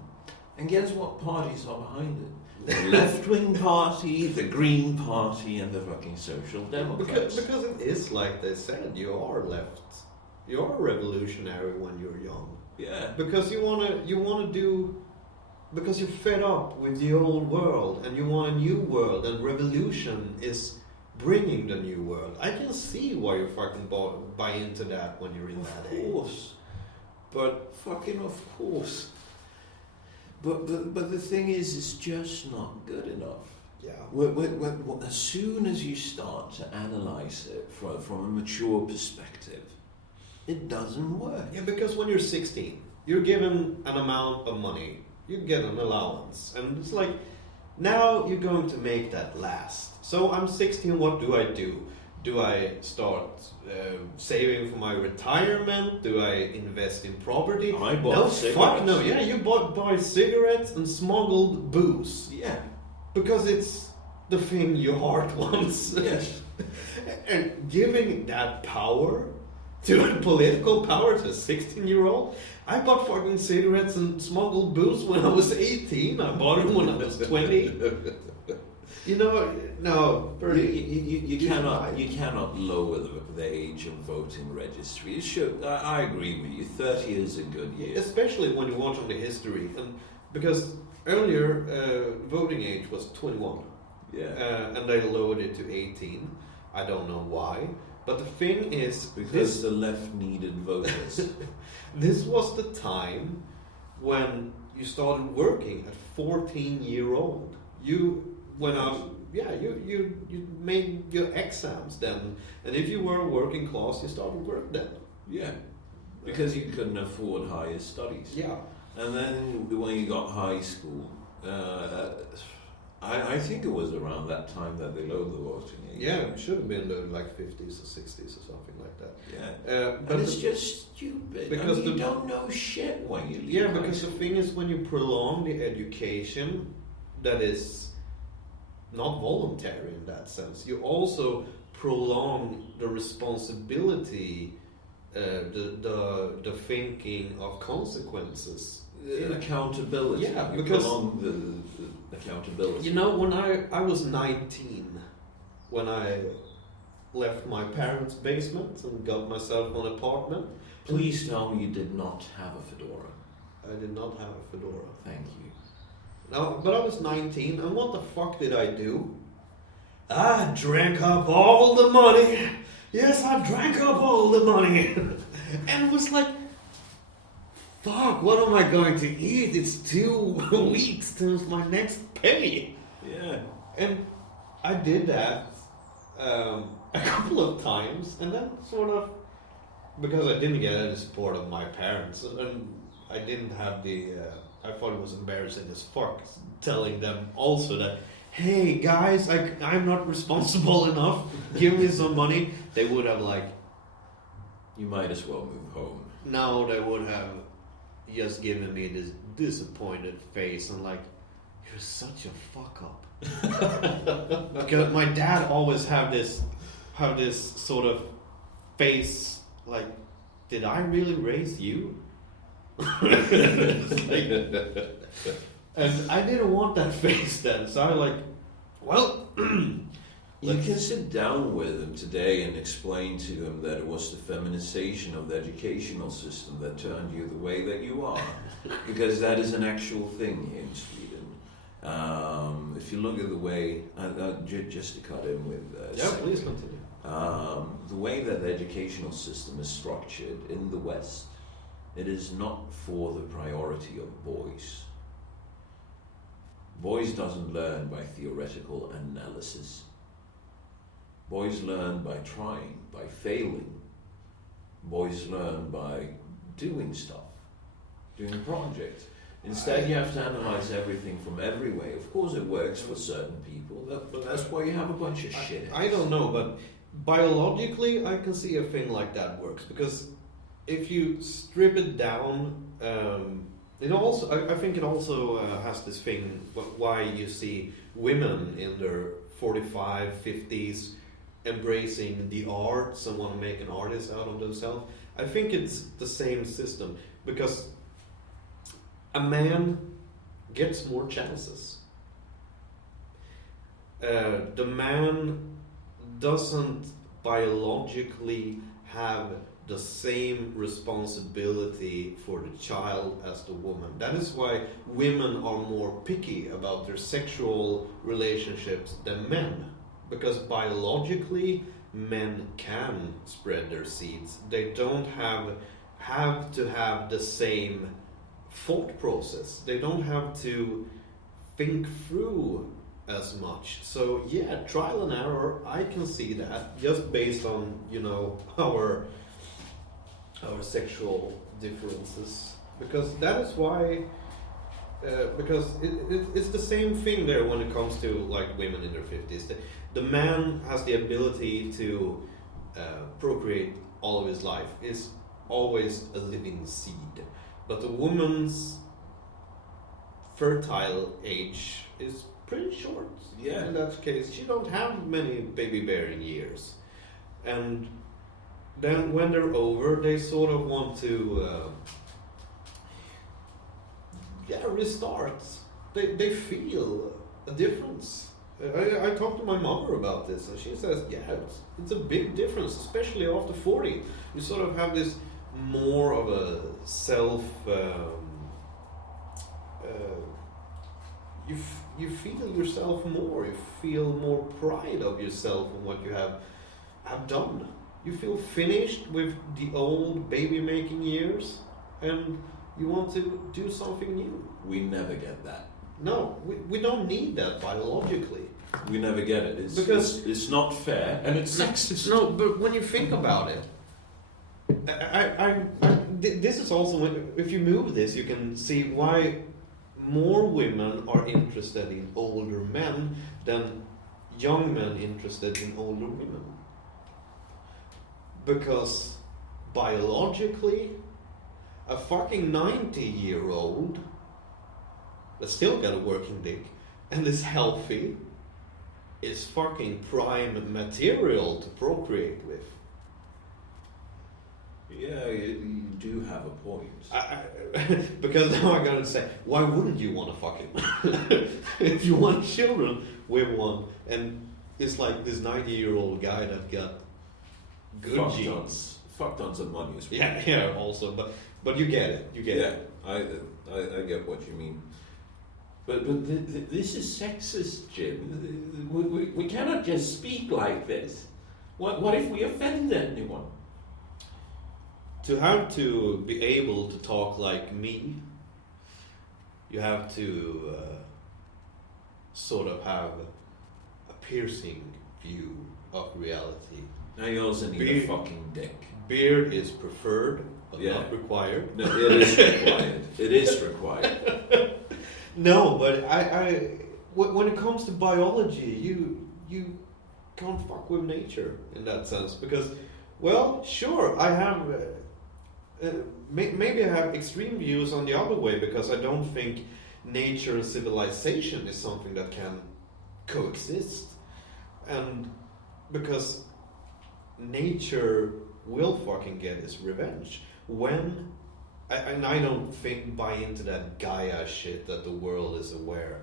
And guess what parties are behind it? The left-wing party, the Green Party, and the fucking Social Democrats. Because it is like they said, you are left. You are revolutionary when you're young. Yeah. Because you wanna do... Because you're fed up with the old world, and you want a new world, and revolution is... bringing the new world. I can see why you fucking buy into that when you're in that age. Of course. But fucking of course. But the thing is, it's just not good enough. Yeah. As soon as you start to analyze it from a mature perspective, it doesn't work. Yeah, because when you're 16, you're given an amount of money. You get an allowance. And it's like, now you're going to make that last. So I'm 16, what do? Do I start saving for my retirement? Do I invest in property? I bought cigarettes. Fuck no. Yeah, you buy cigarettes and smuggled booze. Yeah. Because it's the thing your heart wants. Yes. And giving that power to political power to a 16-year-old. I bought fucking cigarettes and smuggled booze when I was 18. I bought them when I was 20. You know, no, Bernie, You cannot lower the age of voting registry. You should. I agree with you. 30 is a good year. especially when you watch on the history, and because earlier voting age was 21, Yeah. and they lowered it to 18. I don't know why, but the thing is, Because the left needed voters. this was the time when you started working at 14-year-old. You went out, you made your exams then, and if you were working class, you started work then. Yeah. Because you couldn't afford higher studies. Yeah. And then when you got high school, I think it was around that time that they lowered the voting age. Yeah, it should have been like 50s or 60s or something like that. Yeah. But But it's just stupid. because You don't know shit when you leave. yeah, high because the school. thing is, when you prolong the education, that is not voluntary in that sense. You also prolong the responsibility, the thinking of consequences. Accountability. Yeah, You because- prolong the accountability. You know, when I was 19, when I left my parents' basement and got myself an apartment. Please tell me you did not have a fedora. I did not have a fedora. Thank you. No, but I was 19, and what the fuck did I do? I drank up all the money. Yes, I drank up all the money. And it was like, fuck, what am I going to eat? It's 2 weeks till my next pay. Yeah. And I did that a couple of times, and then sort of, because I didn't get any support of my parents, and I didn't have the, I thought it was embarrassing as fuck telling them also that, hey guys, I'm not responsible enough, give me some money. They would have like, You might as well move home. no, they would have just given me this disappointed face and like, you're such a fuck up. Because my dad always have this sort of face like, did I really raise you? And I didn't want that face then, so I like, well, You can sit down with them today and explain to them that it was the feminization of the educational system that turned you the way that you are. Because that is an actual thing here in Sweden. If you look at the way, just to cut in with... please continue. The way that the educational system is structured in the West, it is not for the priority of boys. Boys doesn't learn by theoretical analysis. Boys learn by trying, by failing. Boys learn by doing stuff, doing projects. Instead, you have to analyze everything from every way. Of course, it works for certain people, but that's why you have a bunch of shit. I don't know, but biologically, I can see a thing like that works, because if you strip it down, it also, I think it also has this thing why you see women in their 45, 50s embracing the arts and want to make an artist out of themselves. I think it's the same system, because a man gets more chances. The man doesn't biologically have the same responsibility for the child as the woman. That is why women are more picky about their sexual relationships than men. Because biologically, men can spread their seeds. They don't have to have the same thought process. They don't have to think through as much. So yeah, trial and error, I can see that just based on, our sexual differences, because that is why because it's the same thing there when it comes to like women in their 50s. The man has the ability to procreate all of his life, is always a living seed, but the woman's fertile age is pretty short. Yeah. In that case, she don't have many baby bearing years, and then when they're over, they sort of want to restart. They feel a difference I talked to my mother about this, and she says, yeah, it's a big difference, especially after 40. You sort of have this more of a self. You feel yourself more. You feel more pride of yourself and what you have done. You feel finished with the old baby making years, and you want to do something new. We never get that. No, we don't need that biologically. We never get it. It's not fair, and it's sexist. No, but when you think about it, this is also when, if you move this, you can see why more women are interested in older men than young men interested in older women. Because biologically, a fucking 90-year-old that still got a working dick and is healthy is fucking prime material to procreate with. Yeah, you do have a point. Because now I'm gonna say, why wouldn't you want to fuck him? If you want children with one, and it's like this 90-year-old guy that got good genes. Fuck tons of money as well. Yeah, also, but you get it. You get it. I get what you mean. But this is sexist, Jim. We cannot just speak like this. What if we offend anyone? To have to be able to talk like me, you have to sort of have a piercing view of reality. Now you also need a fucking dick. Beard is preferred, but not required. No, it is required. It is required. No, but when it comes to biology, you can't fuck with nature in that sense, because, well, sure, I have maybe I have extreme views on the other way, because I don't think nature and civilization is something that can coexist, and because nature will fucking get its revenge when. And I don't buy into that Gaia shit that the world is aware,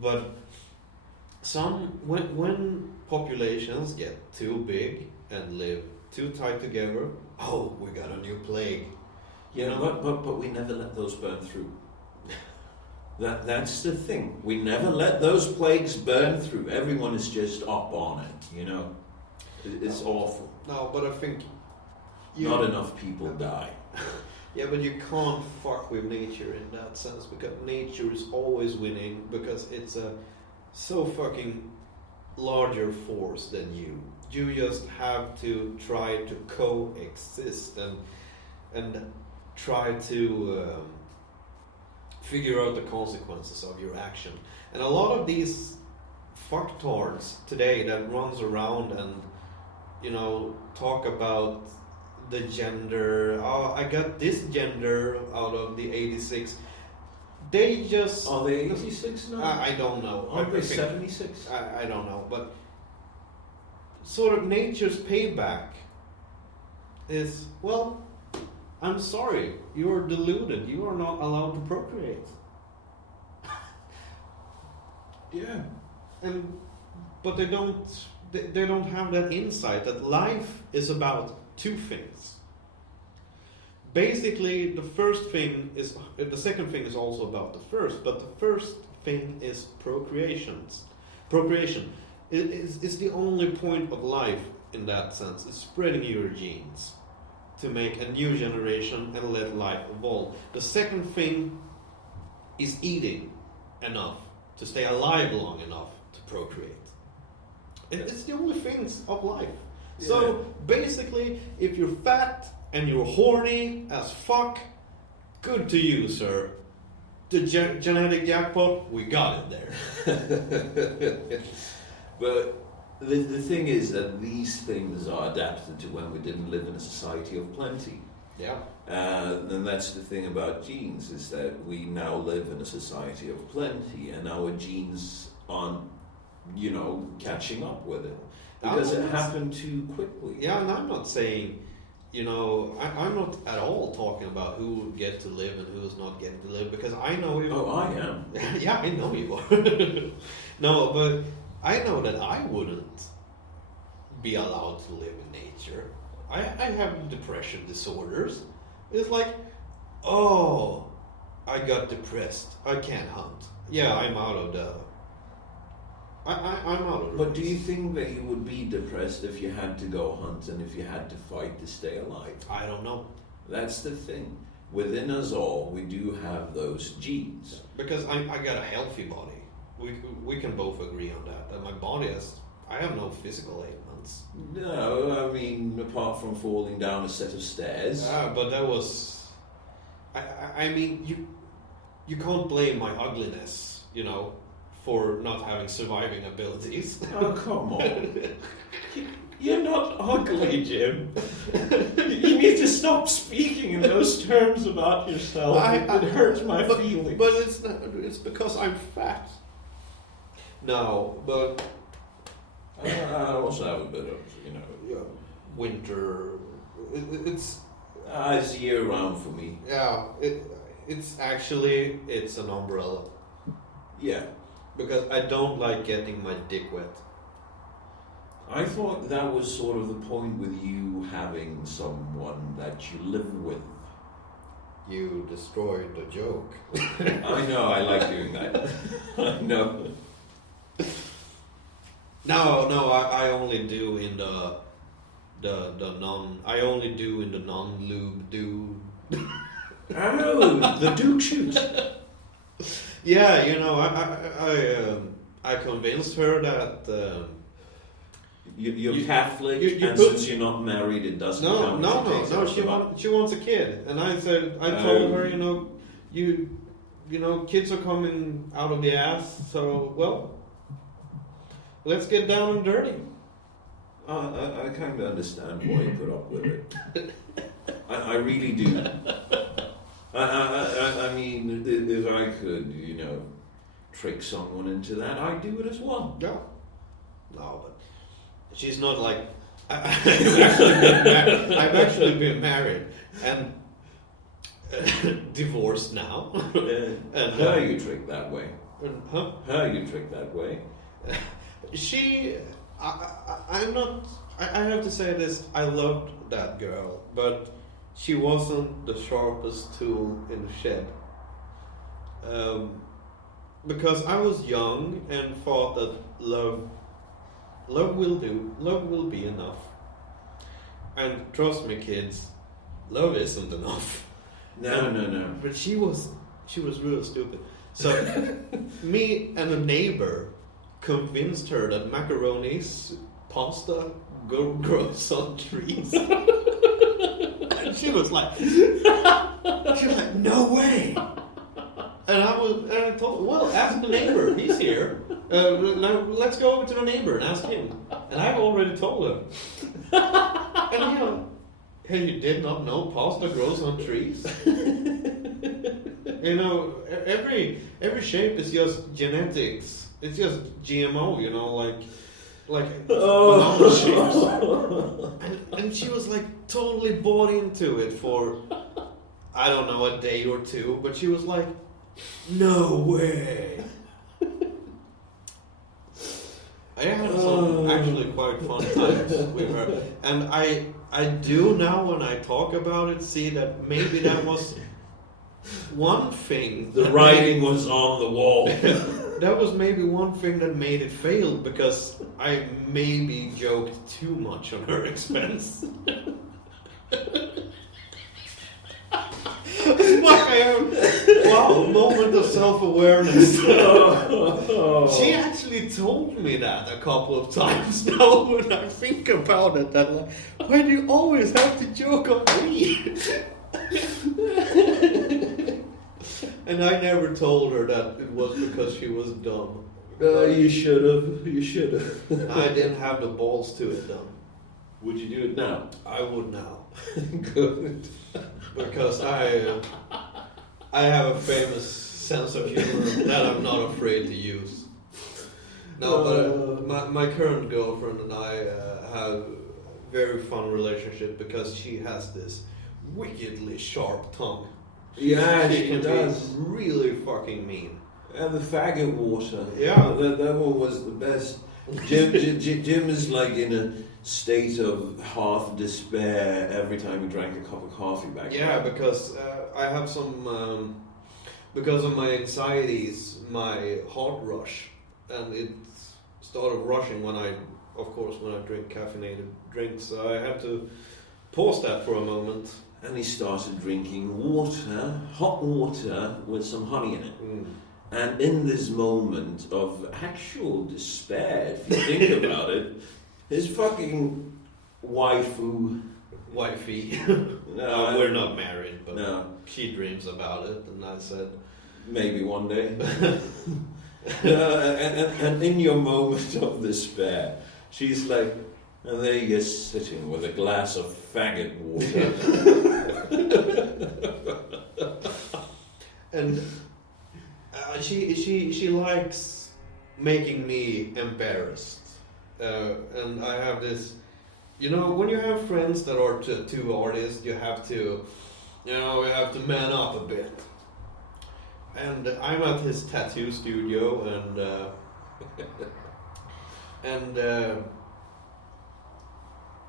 but when populations get too big and live too tight together, oh, we got a new plague. You know, but we never let those burn through. That's the thing. We never let those plagues burn through. Everyone is just up on it. You know, it's awful. No, but I think not enough people die. Yeah, but you can't fuck with nature in that sense, because nature is always winning, because it's a so fucking larger force than you. You just have to try to coexist and try to figure out the consequences of your action. And a lot of these fucktards today that runs around and, you know, talk about the gender, oh, I got this gender out of the 86. They just... Are they 86 now? I don't know. Are they 76? I don't know, but sort of nature's payback is, well, I'm sorry, you're deluded. You are not allowed to procreate. Yeah. But they don't have that insight that life is about two things. Basically, the second thing is also about the first, but the first thing is procreation. Procreation is the only point of life in that sense. It's spreading your genes to make a new generation and let life evolve. The second thing is eating enough to stay alive long enough to procreate. It's the only things of life. Yeah. So basically, if you're fat and you're horny as fuck, good to you, sir. The genetic jackpot, we got it there. But the thing is that these things are adapted to when we didn't live in a society of plenty. Yeah. And that's the thing about genes, is that we now live in a society of plenty, and our genes aren't, you know, catching up with it. Because it happened too quickly. Yeah, and I'm not saying, you know, I'm not at all talking about who get to live and who's not getting to live, because I know you. Oh, I am. Yeah, I know you are. No, but I know that I wouldn't be allowed to live in nature. I have depression disorders. It's like, oh, I got depressed. I can't hunt. Yeah, I'm out of the. I'm out of the But do race. you think that you would be depressed if you had to go hunt and if you had to fight to stay alive? I don't know. That's the thing. Within us all, we do have those genes. Because I got a healthy body. We can both agree on that. And my body has. I have no physical ailments. No, I mean, apart from falling down a set of stairs. But that was. I mean, you can't blame my ugliness, for not having surviving abilities. Oh, come on. You're not ugly, Jim. You need to stop speaking in those terms about yourself. It hurts my feelings. But it's not, it's because I'm fat. No, but I also have a bit of, winter. It's it's year round for me. yeah. It's an umbrella Yeah. because I don't like getting my dick wet. I thought that was sort of the point with you having someone that you live with. You destroyed the joke. I know, I like doing that. I know. No, I only do in the non-lube do. Oh, the Duke shoot. Yeah, I convinced her that. You're Catholic, you and put- since you're not married, it doesn't No. count. She wants a kid, and I told her, kids are coming out of the ass, so let's get down and dirty. I kind of understand why you put up with it. I really do. I mean, if I could, trick someone into that, I'd do it as well. Yeah. No, but she's not like. I've actually been married and divorced now. And her you trick that way. Huh? Her you trick that way. I'm not. I have to say this. I loved that girl, but she wasn't the sharpest tool in the shed. Because I was young and thought that love will do. Love will be enough. And trust me, kids, love isn't enough. No. But she was real stupid. So me and a neighbor convinced her that macaroni's pasta grows on trees. And she was like, no way. And I told her, well, ask the neighbor. He's here. Now let's go over to the neighbor and ask him. And I've already told him. And hey, you did not know pasta grows on trees? Every shape is just genetics. It's just GMO, like banana shapes. And she was like totally bought into it for, I don't know, a day or two. But she was like, no way. I had some actually quite fun times with her. And I do now, when I talk about it, see that maybe that was one thing. The writing was on the wall. That was maybe one thing that made it fail, because I maybe joked too much on her expense. Wow, moment of self-awareness. She actually told me that a couple of times now when I think about it. That why do you always have to joke on me? And I never told her that it was because she was dumb. You should have. I didn't have the balls to it though. Would you do it now? I would now. Good. Because I have a famous sense of humor that I'm not afraid to use. No, but my current girlfriend and I have a very fun relationship because she has this wickedly sharp tongue. Yeah, she can does. be really fucking mean. And the faggot water. Yeah. That one was the best. Jim is like in a state of half despair every time he drank a cup of coffee back Yeah, then. because I have some because of my anxieties, my heart rush, and it started rushing when I drink caffeinated drinks. So I had to pause that for a moment. And he started drinking water, hot water with some honey in it. And in this moment of actual despair, if you think about it, his fucking wifey. No, we're not married, but No. she dreams about it, and I said, Maybe one day. And in your moment of despair, she's like, and there you're sitting with a glass of faggot water. and she likes making me embarrassed, and I have this, when you have friends that are tattoo artists, you have to man up a bit. And I'm at his tattoo studio,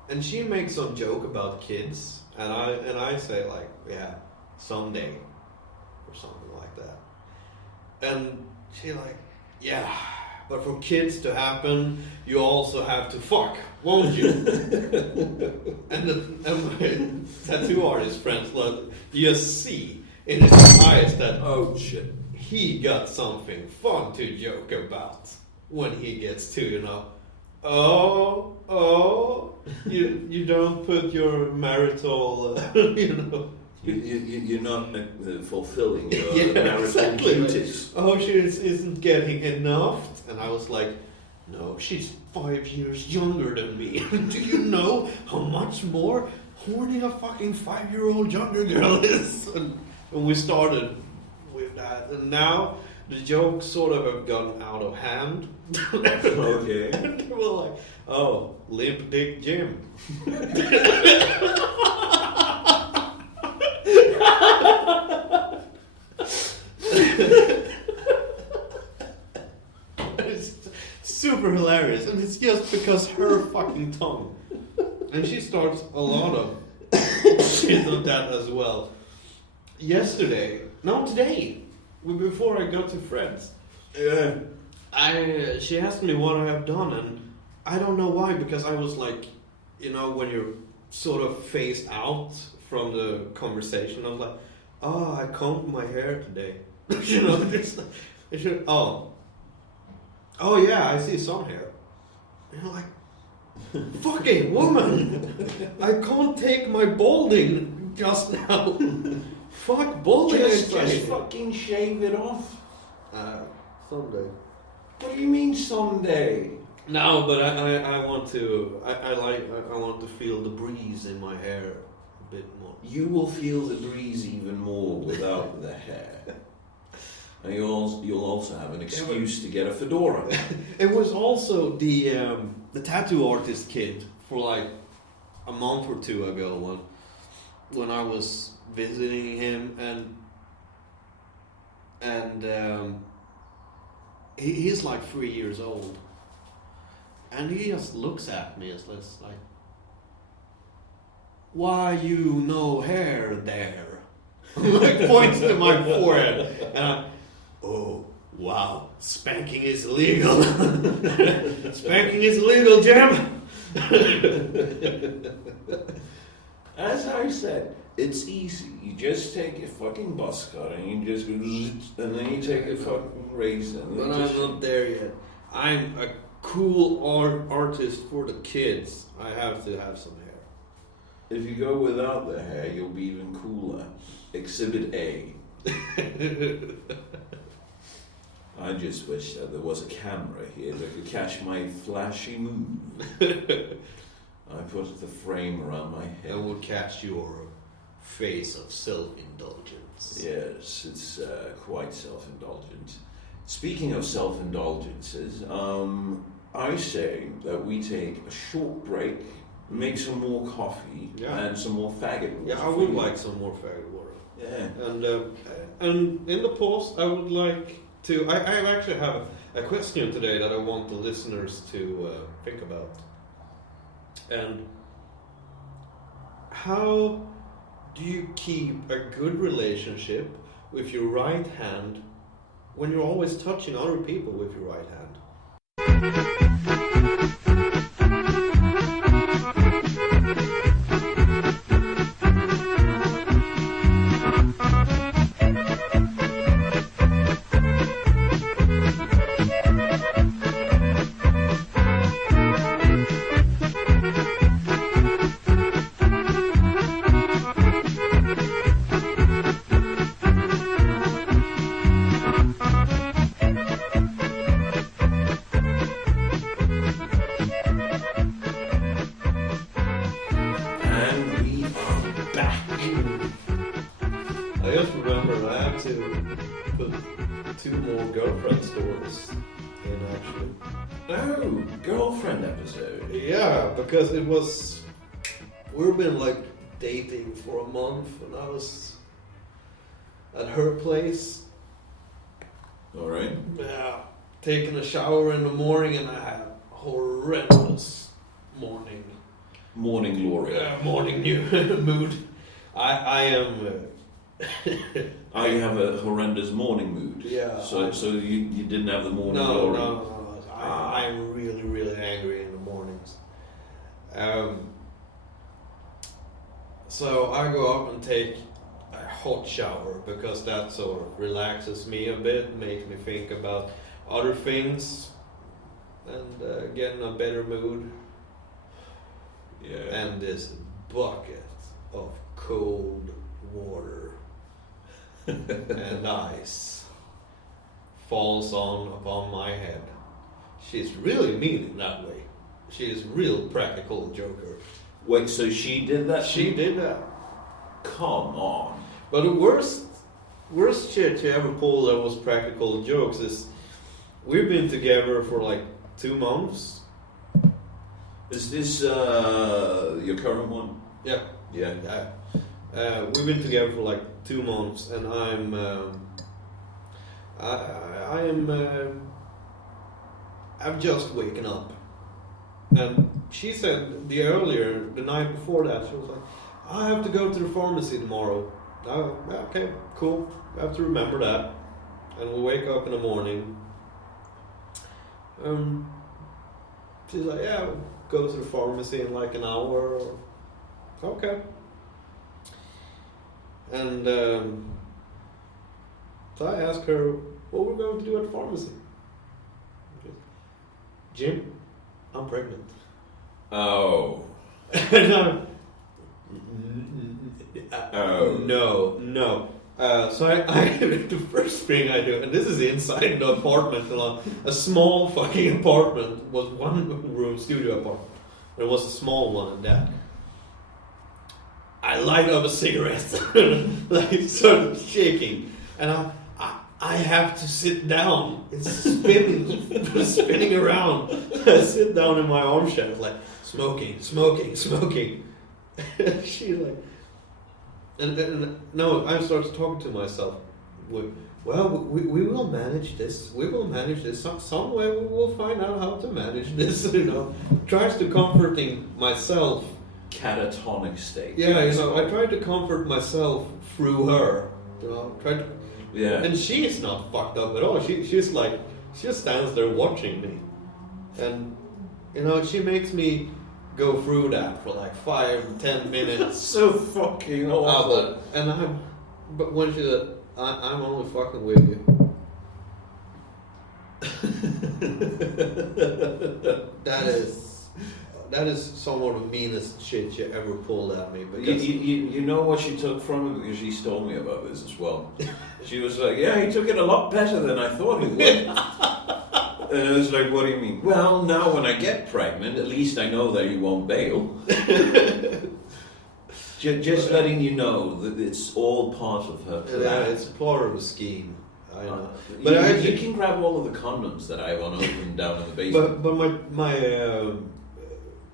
and she makes some joke about kids, and I say like, yeah, someday, or something like that. And she like, yeah, but for kids to happen, you also have to fuck, won't you? and my tattoo artist friends look, you see in his eyes that, Oh shit. he got something fun to joke about when he gets to, you don't put your marital, You're not fulfilling your Yeah, marital exactly. duties. Oh, she isn't getting enough. And I was like, no, she's 5 years younger than me. Do you know how much more horny a fucking 5-year-old younger girl is? And we started with that. And now the jokes sort of have gone out of hand. Okay. And they were like, oh, limp dick Jim. It's super hilarious, and it's just because her fucking tongue. And she starts a lot of shit on that as well. Today, before I got to Fred's, she asked me what I have done, and I don't know why, because I was like, when you're sort of phased out from the conversation, I was like, oh, I combed my hair today. Oh yeah, I see some hair. And you're like, fucking woman, I can't take my balding just now. Fuck balding. Just fucking shave it off. Someday. What do you mean someday? No, but I want to. I want to feel the breeze in my hair a bit more. You will feel the breeze even more without the hair. And you'll also have an excuse to get a fedora. It was also the tattoo artist kid for like a month or two ago when I was visiting him, and he's like 3 years old, and he just looks at me as like, why you no hair there? Like points to my forehead, and I, oh wow, spanking is illegal. Spanking is illegal, Jim. As I said, it's easy. You just take a fucking buzz cut and you just go, and then you take a fucking razor. But I'm not there yet. I'm a cool artist for the kids. I have to have some hair. If you go without the hair, you'll be even cooler. Exhibit A. I just wish that there was a camera here that could catch my flashy move. I put the frame around my head. And would catch your face of self-indulgence. Yes, it's quite self-indulgent. Speaking of self-indulgences, I say that we take a short break, make some more coffee, and some more faggot water. Yeah, I would like some more faggot water. Yeah. And in the pause, I would like I actually have a question today that I want the listeners to think about. And how do you keep a good relationship with your right hand when you're always touching other people with your right hand? I just remember I had to put 2 more girlfriend stories in actually. Oh, girlfriend episode. Yeah, because it was, we've been like dating for a month and I was at her place. Alright. Yeah, taking a shower in the morning and I had a horrendous morning. Morning glory. Morning mood. I am... I have a horrendous morning mood. Yeah. So you didn't have the morning No. glory. I'm really, really angry in the mornings. So I go up and take a hot shower because that sort of relaxes me a bit, makes me think about other things and get in a better mood. Yeah. And this bucket of cold water and ice falls upon my head. She's really mean in that way. She is real practical joker. Wait, so she did that? She did that. Come on. But the worst shit she ever pulled that was practical jokes is we've been together for like 2 months. Is this your current one? Yeah. Yeah. We've been together for like 2 months, and I've just waken up, and she said the night before that, she was like, I have to go to the pharmacy tomorrow. Okay, cool. I have to remember that, and we wake up in the morning. She's like, yeah, we'll go to the pharmacy in like an hour. Okay. And so I asked her, what we're going to do at the pharmacy. Jim, I'm pregnant. Oh. No. So I the first thing I do, and this is inside the apartment, a small fucking apartment, was 1 room studio apartment. There was a small one in that. I light up a cigarette, like sort of shaking, and I have to sit down. It's spinning around. I sit down in my armchair, like smoking. She like, and no, I started talking to myself. We will manage this. We will manage this. Some way we will find out how to manage this. Tries to comforting myself. Catatonic state. Yeah, I tried to comfort myself through her. Yeah. And she's not fucked up at all. She's like, she just stands there watching me, and she makes me go through that for like 5-10 minutes. So fucking awful. But when she said, I'm only fucking with you. That is some of the meanest shit she ever pulled at me. Because you know what she took from it, because she's told me about this as well. She was like, yeah, he took it a lot better than I thought he would. And I was like, what do you mean? Well, now when I get pregnant, at least I know that he won't bail. Just letting you know that it's all part of her plan. Yeah, it's part of a scheme. I know. But you can grab all of the condoms that I have unopened down in the basement. But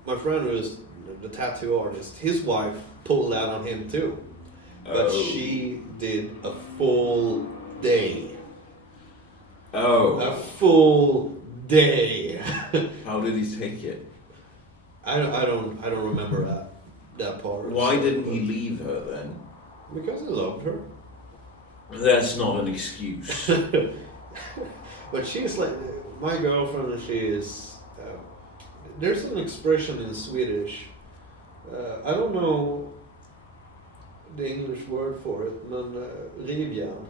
my friend who is the tattoo artist, his wife pulled that on him too. But she did a full day. Oh. A full day. How did he take it? I don't remember that part. Why didn't he leave her then? Because I loved her. That's not an excuse. But she's like my girlfriend. She is. There's an expression in Swedish. I don't know the English word for it, but rivjärn.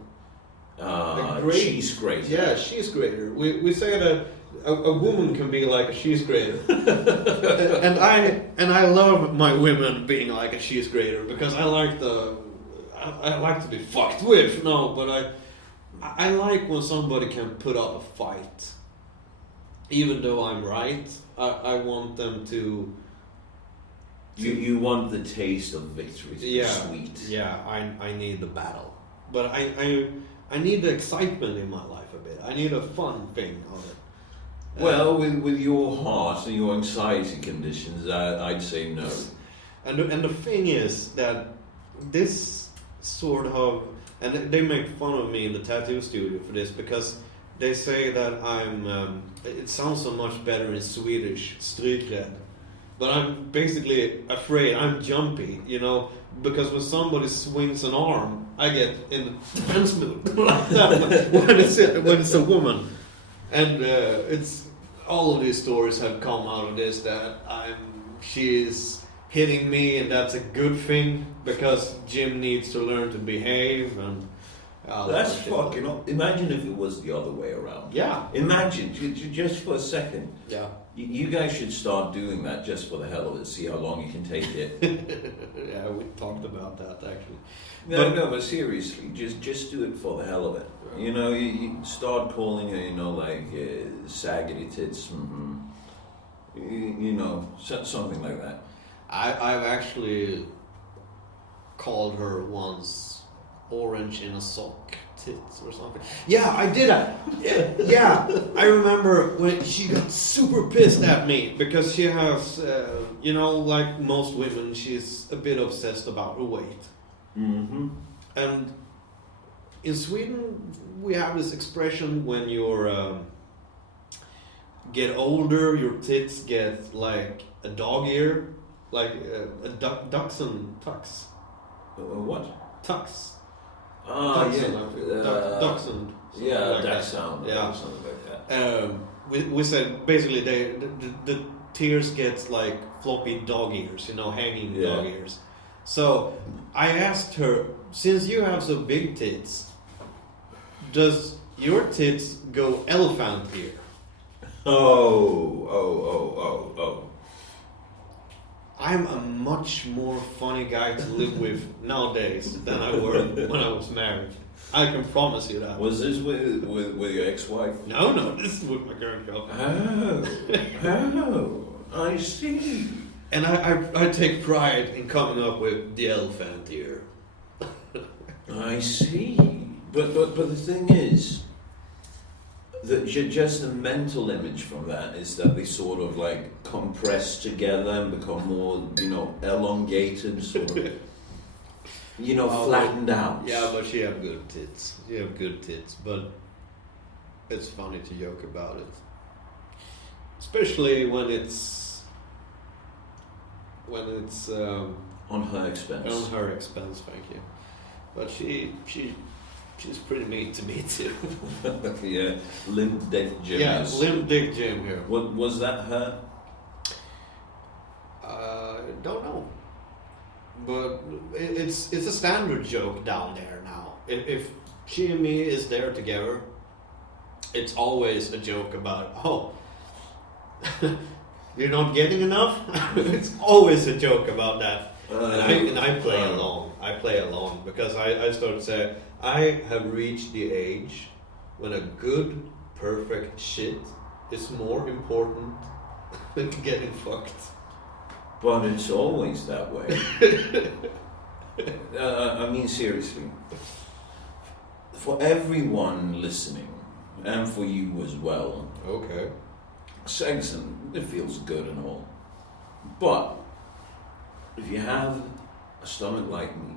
Cheese grater. Yeah, cheese grater. We say that a woman can be like a cheese grater, and I love my women being like a cheese grater because I like to be fucked with. No, but I like when somebody can put up a fight, even though I'm right. I want them to. You want the taste of victory to be sweet. Yeah, I need the battle, but I need the excitement in my life a bit. I need a fun thing of it. Well, with your heart and your anxiety conditions, I'd say no. And the thing is that this sort of, and they make fun of me in the tattoo studio for this because they say that I'm. It sounds so much better in Swedish, strykrädd. But I'm basically afraid. I'm jumpy, because when somebody swings an arm, I get in the defense mode like that when it's a woman. And it's all of these stories have come out of this that she is hitting me, and that's a good thing because Jim needs to learn to behave. And that's fucking. Imagine if it was the other way around. Yeah. Imagine just for a second. Yeah. You guys should start doing that just for the hell of it. See how long you can take it. Yeah, we talked about that actually. But seriously, just do it for the hell of it. You start calling her, like saggedy tits. Something like that. I've actually called her once orange in a sock tits or something. Yeah, I did that. Yeah, I remember when she got super pissed at me because she has, like most women, she's a bit obsessed about her weight. Mm-hmm. And in Sweden, we have this expression when you're get older, your tits get like a dog ear, like a dachshund tux. What? Tux. Dachshund. Dachshund. Yeah, like dachshund. Yeah. Something like that. We said basically the tears get like floppy dog ears, hanging dog ears. So I asked her, since you have so big tits, does your tits go elephant ear? Oh. I'm a much more funny guy to live with nowadays than I were when I was married. I can promise you that. Was this with your ex-wife? No, this is with my current girlfriend. Oh, I see. And I take pride in coming up with the elephant ear. I see. But the thing is, that just the mental image from that is that they sort of like compress together and become more, elongated, sort of, flattened out. Yeah, but she have good tits. But it's funny to joke about it, especially when it's on her expense. On her expense, thank you. But she's pretty mean to me too. Yeah, Limp Dick Jim. Yeah, Limp Dick Jim here. What was that? Her? Don't know. But it's a standard joke down there now. If she and me is there together, it's always a joke about, you're not getting enough? It's always a joke about that. And I play along. I play along because I start to say, I have reached the age when a good, perfect shit is more important than getting fucked. But it's always that way. I mean, seriously. For everyone listening, and for you as well. Okay. Sex, it feels good and all. But if you have a stomach like me,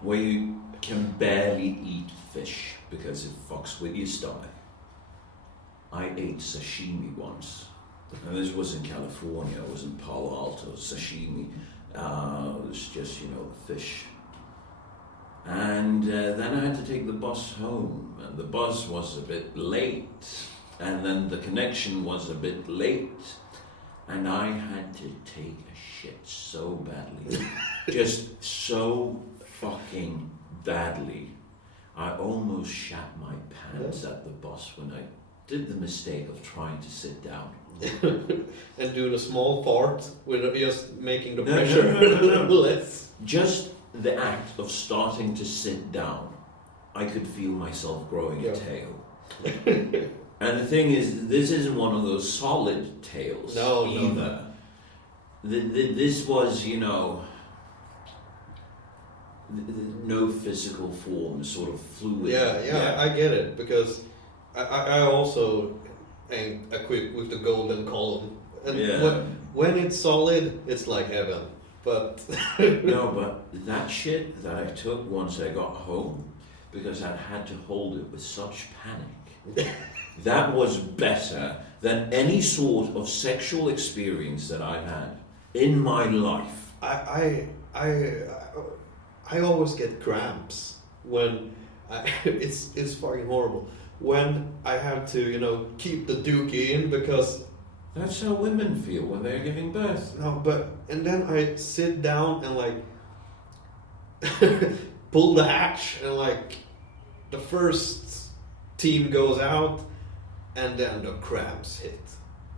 where you can barely eat fish, because it fucks with your stomach. I ate sashimi once. And this was in California, it was in Palo Alto, sashimi. It was just, the fish. And then I had to take the bus home, and the bus was a bit late, and then the connection was a bit late, and I had to take a shit so badly. Just so fucking badly. I almost shat my pants at the bus when I did the mistake of trying to sit down. And doing a small fart with just making the No, pressure no. less. Just the act of starting to sit down, I could feel myself growing a tail. And the thing is, this isn't one of those solid tails either. This was, no physical form, sort of fluid. Yeah, I get it, because I also ain't equipped with the golden column. And when it's solid, it's like heaven. But no, but that shit that I took once I got home, because I had to hold it with such panic, that was better than any sort of sexual experience that I had in my life. I always get cramps when it's fucking horrible when I have to keep the dookie in, because that's how women feel when they're giving birth. And then I sit down and like pull the hatch, and like the first team goes out, and then the cramps hit.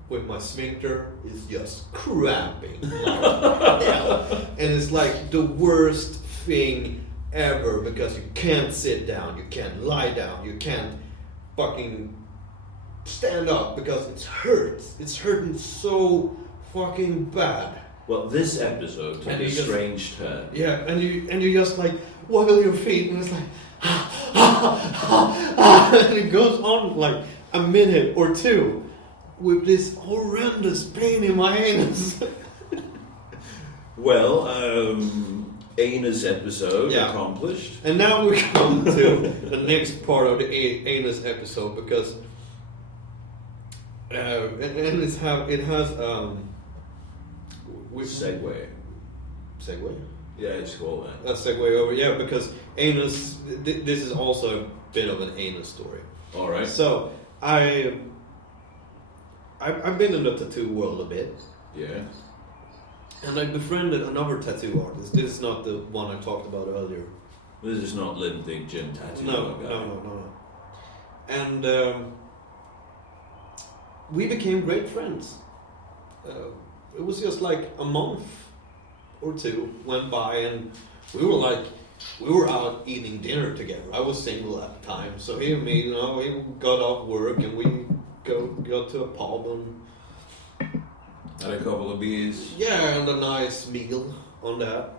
With my sphincter is just cramping like hell. And it's like the worst thing ever, because you can't sit down, you can't lie down, you can't fucking stand up, because it hurts. It's hurting so fucking bad. Well, this episode took a strange turn. Yeah, and you just like wiggle your feet, and it's like and it goes on like a minute or two with this horrendous pain in my anus. Well, anus episode accomplished. And now we come to the next part of the anus episode, because it has segue. Yeah, it's called that. A segue over, because anus. This is also a bit of an anus story. All right. So I've been in the tattoo world a bit. Yeah. And I befriended another tattoo artist. This is not the one I talked about earlier. This is not Lindy Jim Tattoo. No. And we became great friends. It was just like a month or two went by, and we were out eating dinner together. I was single at the time, so he and me, we got off work and we go to a pub and had a couple of beers. Yeah, and a nice meal on that.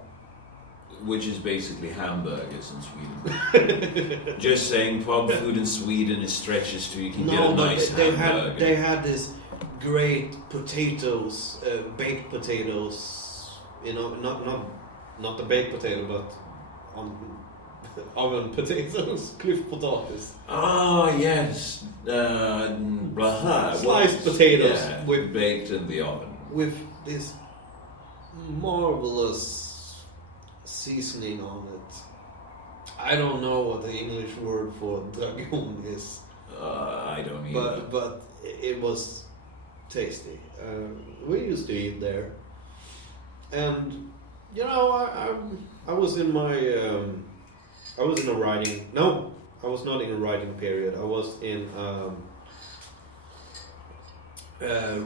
Which is basically hamburgers in Sweden. Just saying, pub food in Sweden is stretches to you can get a nice hamburger. They had this great potatoes, baked potatoes. Not the baked potato, but oven potatoes, klyftpotatis. Ah, yes. Sliced potatoes with baked in the oven. With this marvelous seasoning on it. I don't know what the English word for dragon is. I don't either. But it was tasty. We used to eat there, and I was in my I was in a writing. No, I was not in a writing period. I was in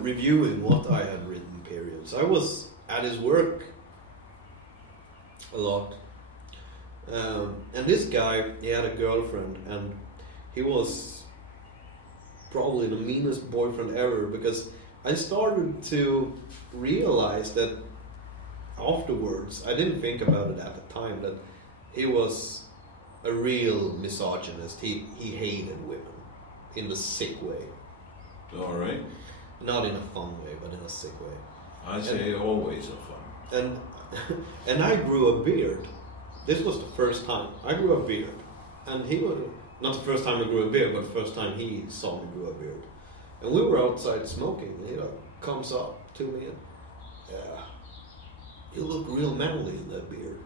reviewing what I had written periods. I was at his work a lot. And this guy, he had a girlfriend, and he was probably the meanest boyfriend ever, because I started to realize that afterwards, I didn't think about it at the time, that he was a real misogynist. He hated women in a sick way. Alright. Not in a fun way, but in a sick way. I'd say always a fun. And I grew a beard. This was the first time I grew a beard, and Not the first time I grew a beard, but the first time he saw me grow a beard. And we were outside smoking, and he comes up to me and, yeah, you look real manly in that beard.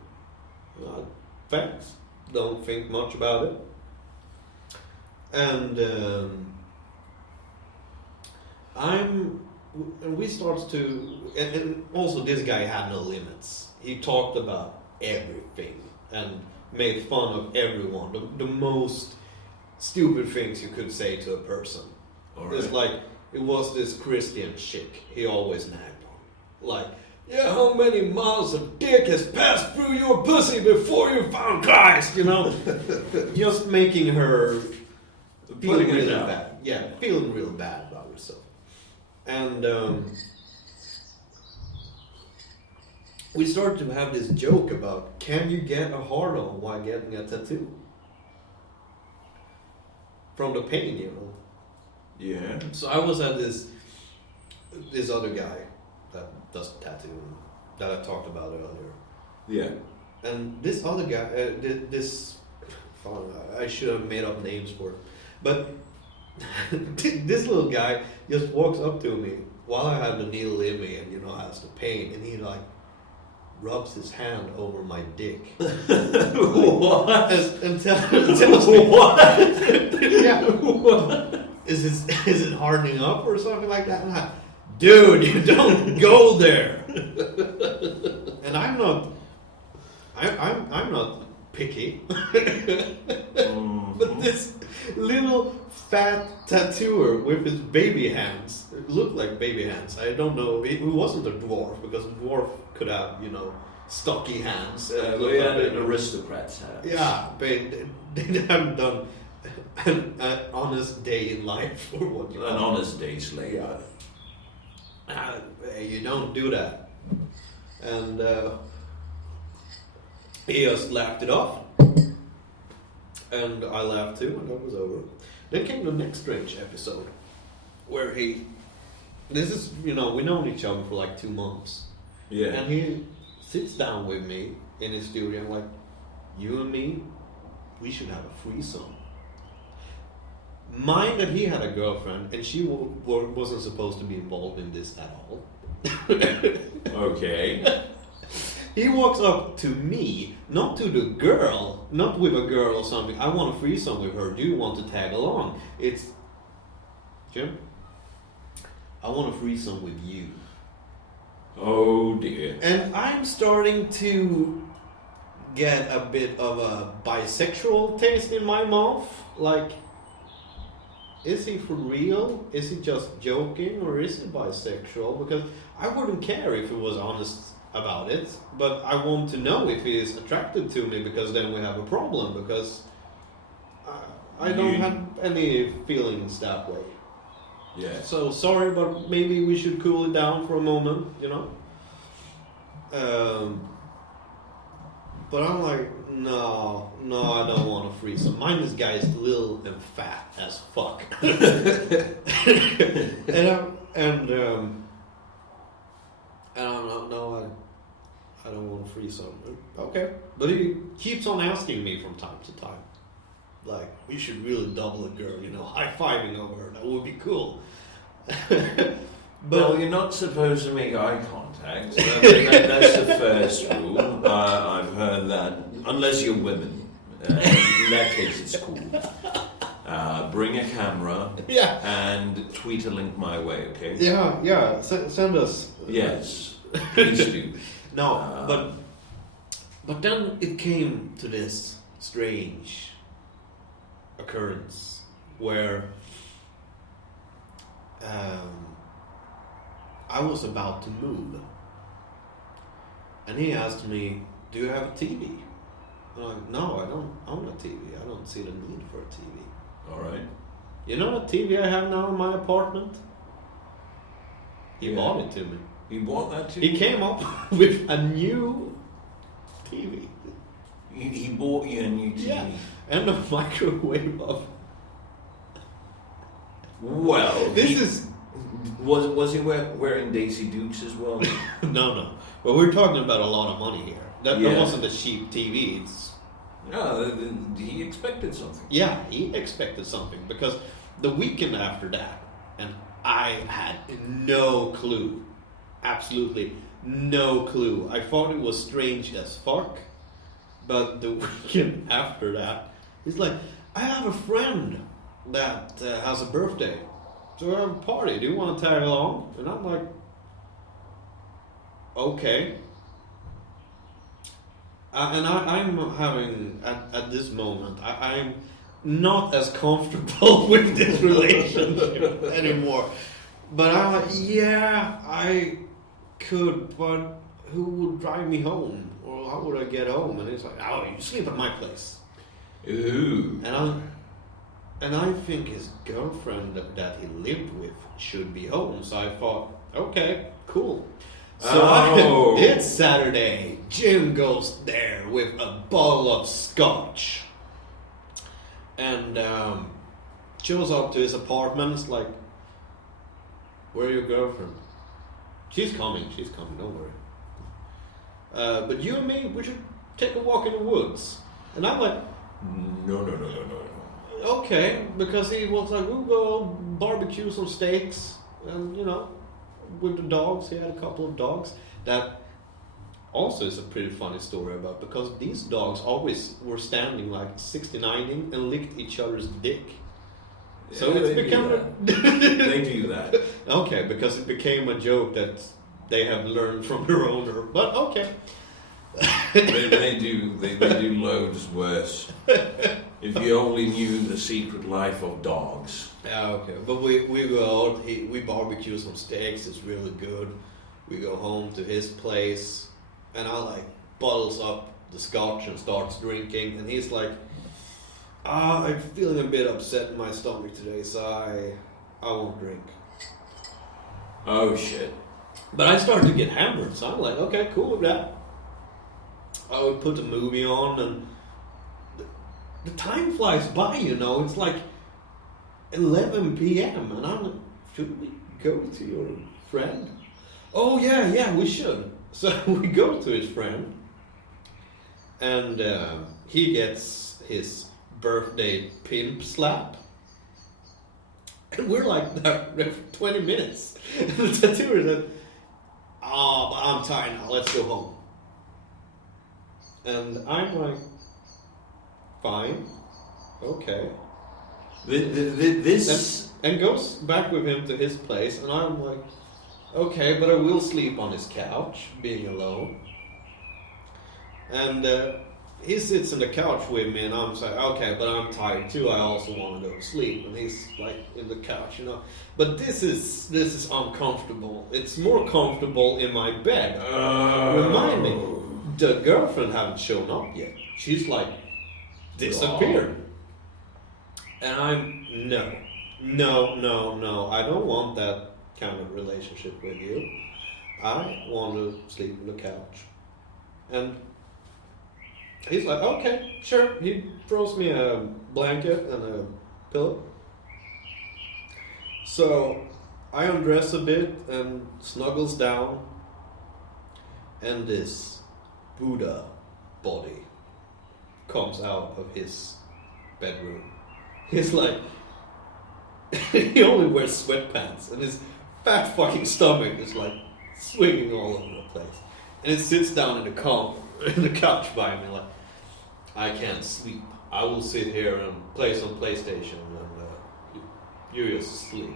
Thanks. Don't think much about it. And we start to, and also this guy had no limits. He talked about everything and made fun of everyone. The most stupid things you could say to a person. Right. It's like, it was this Christian chick he always nagged on. Like, yeah, how many miles of dick has passed through your pussy before you found Christ, you know? Just making her feeling really bad. Yeah, feeling real bad about herself. And we started to have this joke about, can you get a hard-on while getting a tattoo? From the pain, you know? Yeah. So I was at this other guy that does tattooing that I talked about earlier. Yeah. And this other guy, I should have made up names for it, but this little guy just walks up to me while I have the needle in me and, you know, has the pain, and he like rubs his hand over my dick. What? And tells me what? Yeah. What? Is it hardening up or something like that? I'm like, dude, you don't go there. And I'm not picky. But this little fat tattooer with his baby hands, it looked like baby hands. I don't know. He wasn't a dwarf, because a dwarf could have, you know, stocky hands. We had an aristocrat's hands. Yeah, but they haven't done an honest day in life, or what you call an honest day's labor. You don't do that. And he just laughed it off. And I laughed too, and that was over. Then came the next strange episode, where this is, you know, we known each other for like 2 months. Yeah. And he sits down with me in his studio and like, you and me, we should have a threesome. Mind that he had a girlfriend, and she wasn't supposed to be involved in this at all. Okay. He walks up to me, not to the girl, not with a girl or something. I want a threesome with her. Do you want to tag along? It's, Jim, I want a threesome with you. Oh dear. And I'm starting to get a bit of a bisexual taste in my mouth. Like, is he for real? Is he just joking? Or is he bisexual? Because I wouldn't care if he was honest about it, but I want to know if he is attracted to me, because then we have a problem, because I don't have any feelings that way. Yeah. So sorry, but maybe we should cool it down for a moment, you know? But I'm like, no, I don't want a threesome. Mine, this guy is little and fat as fuck. And I'm like, no, I don't want a threesome. Okay. But he keeps on asking me from time to time. Like, we should really double a girl, you know, high-fiving over her. That would be cool. Well, you're not supposed to make eye contact. That's the first rule. I've heard that. Unless you're women. In that case, it's cool. Bring a camera. Yeah. And tweet a link my way, okay? Yeah. Send us. Yes. Please do. No, but then it came to this strange occurrence where I was about to move, and he asked me, "Do you have a TV?" And I'm like, "No, I don't own a TV. I don't see the need for a TV." All right. You know what TV I have now in my apartment? He bought it to me. He bought that to He you? came up with a new TV. He bought you a new TV? Yeah, and a microwave oven. Well, This is... Was he wearing Daisy Dukes as well? No. But we're talking about a lot of money here. That Yeah. wasn't a cheap TV. It's No, he expected something. Yeah, he expected something because the weekend after that, and I had no clue, absolutely no clue. I thought it was strange as fuck, but the weekend after that, he's like, I have a friend that has a birthday, so we have a party. Do you want to tag along? And I'm like, okay. I'm having, at this moment, I'm not as comfortable with this relationship anymore. But I'm like, yeah, I could, but who would drive me home? Or how would I get home? And he's like, oh, you sleep at my place. Ooh. And I think his girlfriend that he lived with should be home. So I thought, okay, cool. So it's Saturday. Jim goes there with a bottle of scotch. And shows up to his apartment. It's like, where's your girlfriend? She's coming, don't worry. But you and me, we should take a walk in the woods. And I'm like, No. okay, because he was like, we'll go barbecue some steaks, and with the dogs. He had a couple of dogs. That also is a pretty funny story about, because these dogs always were standing like 69ing and licked each other's dick. So Yeah, it's become they do that. Okay, because it became a joke that they have learned from their owner. But okay. they do loads worse. If you only knew the secret life of dogs. Yeah, okay. But we go out, we barbecue some steaks, it's really good. We go home to his place, and I like bottles up the scotch and starts drinking, and he's like, I'm feeling a bit upset in my stomach today, so I won't drink. Oh shit. But I started to get hammered, so I'm like, okay, cool with that. I would put the movie on, and the time flies by, It's like 11 p.m. and I'm like, should we go to your friend? Oh yeah, we should. So we go to his friend, and he gets his birthday pimp slap. And we're like there for 20 minutes. And the tattooer said, but I'm tired now, let's go home. And I'm like, fine, okay. This and goes back with him to his place, and I'm like, okay, but I will sleep on his couch, being alone. And he sits on the couch with me, and I'm like, okay, but I'm tired too. I also want to go to sleep. And he's like in the couch, But this is uncomfortable. It's more comfortable in my bed. Remind me, the girlfriend hasn't shown up yet. She's like disappeared. And I'm no. I don't want that kind of relationship with you. I want to sleep on the couch. And he's like, okay, sure. He throws me a blanket and a pillow. So I undress a bit and snuggles down, and this Buddha body comes out of his bedroom. He's like, he only wears sweatpants, and his fat fucking stomach is like swinging all over the place. And it sits down in the couch by me like, I can't sleep. I will sit here and play some PlayStation, and you just sleep.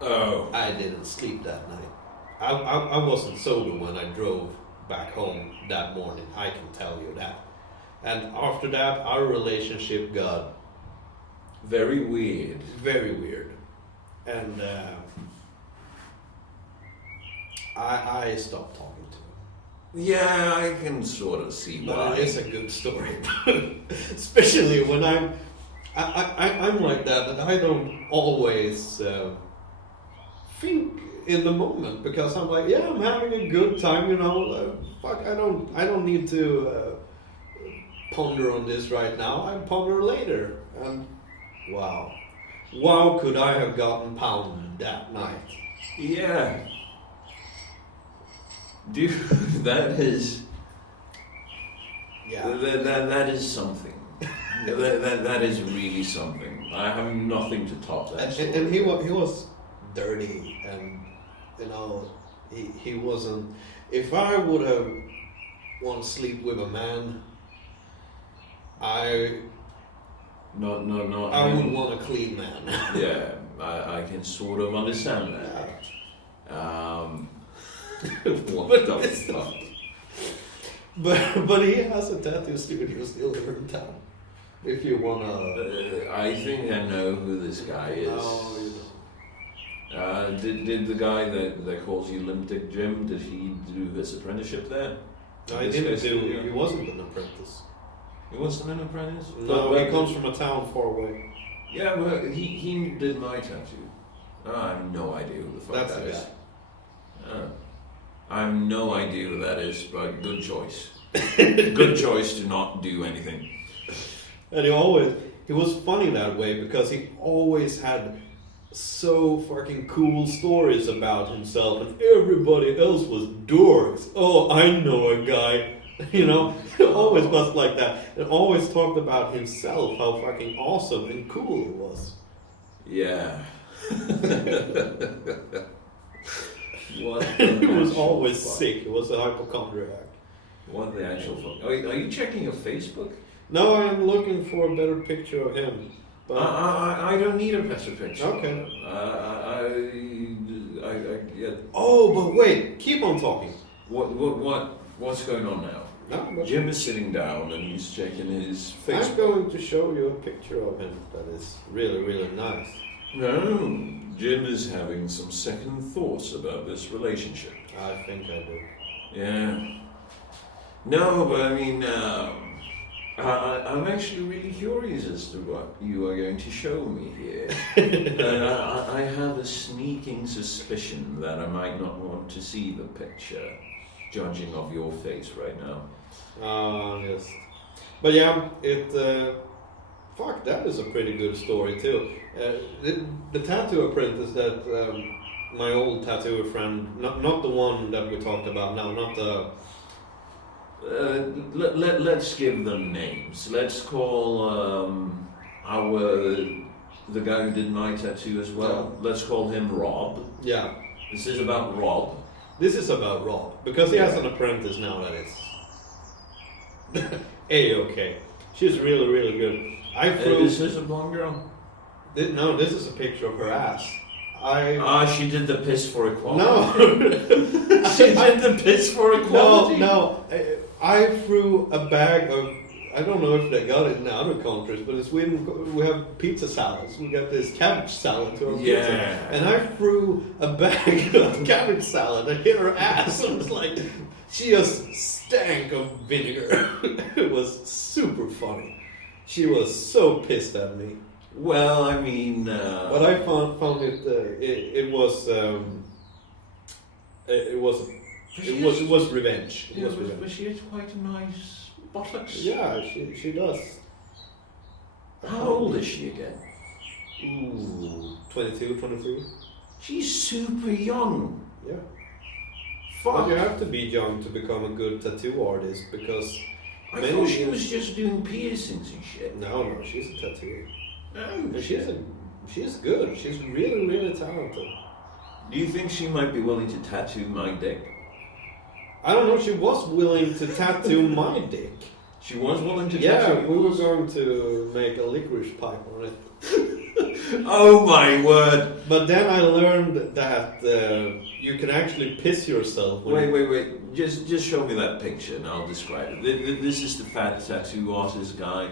Oh. I didn't sleep that night. I wasn't sober when I drove back home that morning, I can tell you that. And after that, our relationship got very weird. Very weird. And I stopped talking to him. Yeah, I can sort of see why. But it is a good story. Especially when I'm like that I don't always think in the moment, because I'm like, yeah, I'm having a good time, fuck, I don't need to ponder on this right now. I ponder later. And wow, could I have gotten pounded that night? Yeah. Dude, that is... Yeah. That is something. that is really something. I have nothing to top that. And he was dirty, and you know, he wasn't. If I would have want to sleep with a man, I would want a clean man. Yeah, I can sort of understand that. What the fuck? But he has a tattoo studio still here in town. If you wanna, I think I know who this guy is. oh, you know. Did the guy that calls you Limp Dick Jim? Did he do his apprenticeship there? No, he didn't do. He wasn't an apprentice. He wasn't an apprentice. No, he comes from a town far away. Yeah, but he did my tattoo. I have no idea who the fuck That's that the is. I have no idea who that is, but good choice. Good choice to not do anything. And he was funny that way because he always had so fucking cool stories about himself, and everybody else was dorks. Oh, I know a guy, you know. He always was like that, and always talked about himself, how fucking awesome and cool he was. Yeah. What? He was always sick. He was a hypochondriac. What the actual fuck? Are you checking your Facebook? No, I am looking for a better picture of him. But I don't need a better picture. Okay. Yeah. Oh, but wait, keep on talking. What's going on now? No, but Jim is sitting down and he's checking his I'm Facebook. going to show you a picture of him that is really, really nice. No, Jim is having some second thoughts about this relationship. I think I do. Yeah. No, but I mean, I'm actually really curious as to what you are going to show me here. I have a sneaking suspicion that I might not want to see the picture, judging of your face right now. Yes. But yeah, fuck, that is a pretty good story too. The tattoo apprentice that my old tattooer friend, not the one that we talked about now, not the... Let's give them names. Let's call the guy who did my tattoo as well. Let's call him Rob. Yeah. This is about Rob. This is about Rob, because he has an apprentice now that is A-okay. She's really, really good. Is this a blonde girl? No, this is a picture of her ass. She did the piss for equality. No! She did the piss for equality? No. I threw a bag of... I don't know if they got it in other countries, but in Sweden we have pizza salads. We got this cabbage salad to our pizza. And I threw a bag of cabbage salad and hit her ass. I was like, she just stank of vinegar. It was super funny. She was so pissed at me. Well, I mean... But I found it was revenge. It was revenge. But she has quite a nice buttocks. Yeah, she does. How old is she again? Ooh, 22, 23. She's super young. Yeah. Fuck. But you have to be young to become a good tattoo artist, because I thought she was just doing piercings and shit. No, she's a tattooer. Oh, She's good. She's really, really talented. Do you think she might be willing to tattoo my dick? I don't know. She was willing to tattoo my dick. She was willing to Yeah, tattoo. we were going to make a licorice pipe on it. Oh my word! But then I learned that you can actually piss yourself. Wait. Just show me that picture and I'll describe it. This is the fat tattoo artist guy.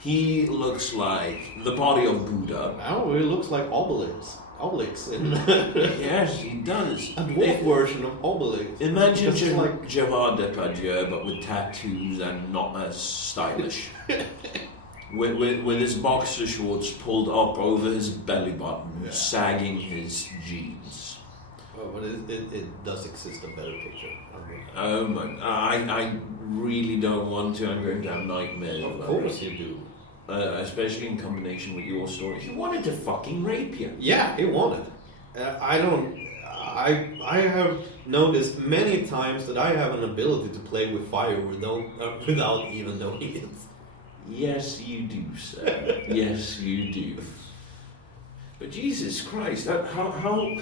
He looks like the body of Buddha. Oh, he looks like Obelix. Yes, he does. A dwarf version of Obelix. Imagine Just like Gerard Depardieu, but with tattoos and not as stylish. with his boxer shorts pulled up over his belly button, sagging his jeans. Oh, but it does exist a better picture. Oh my! I really don't want to. I'm going to have nightmares. Of course you do. Especially in combination with your story. He wanted to fucking rape you. Yeah, he wanted. I have noticed many times that I have an ability to play with fire without even knowing it. Yes, you do, sir. Yes, you do. But Jesus Christ, how...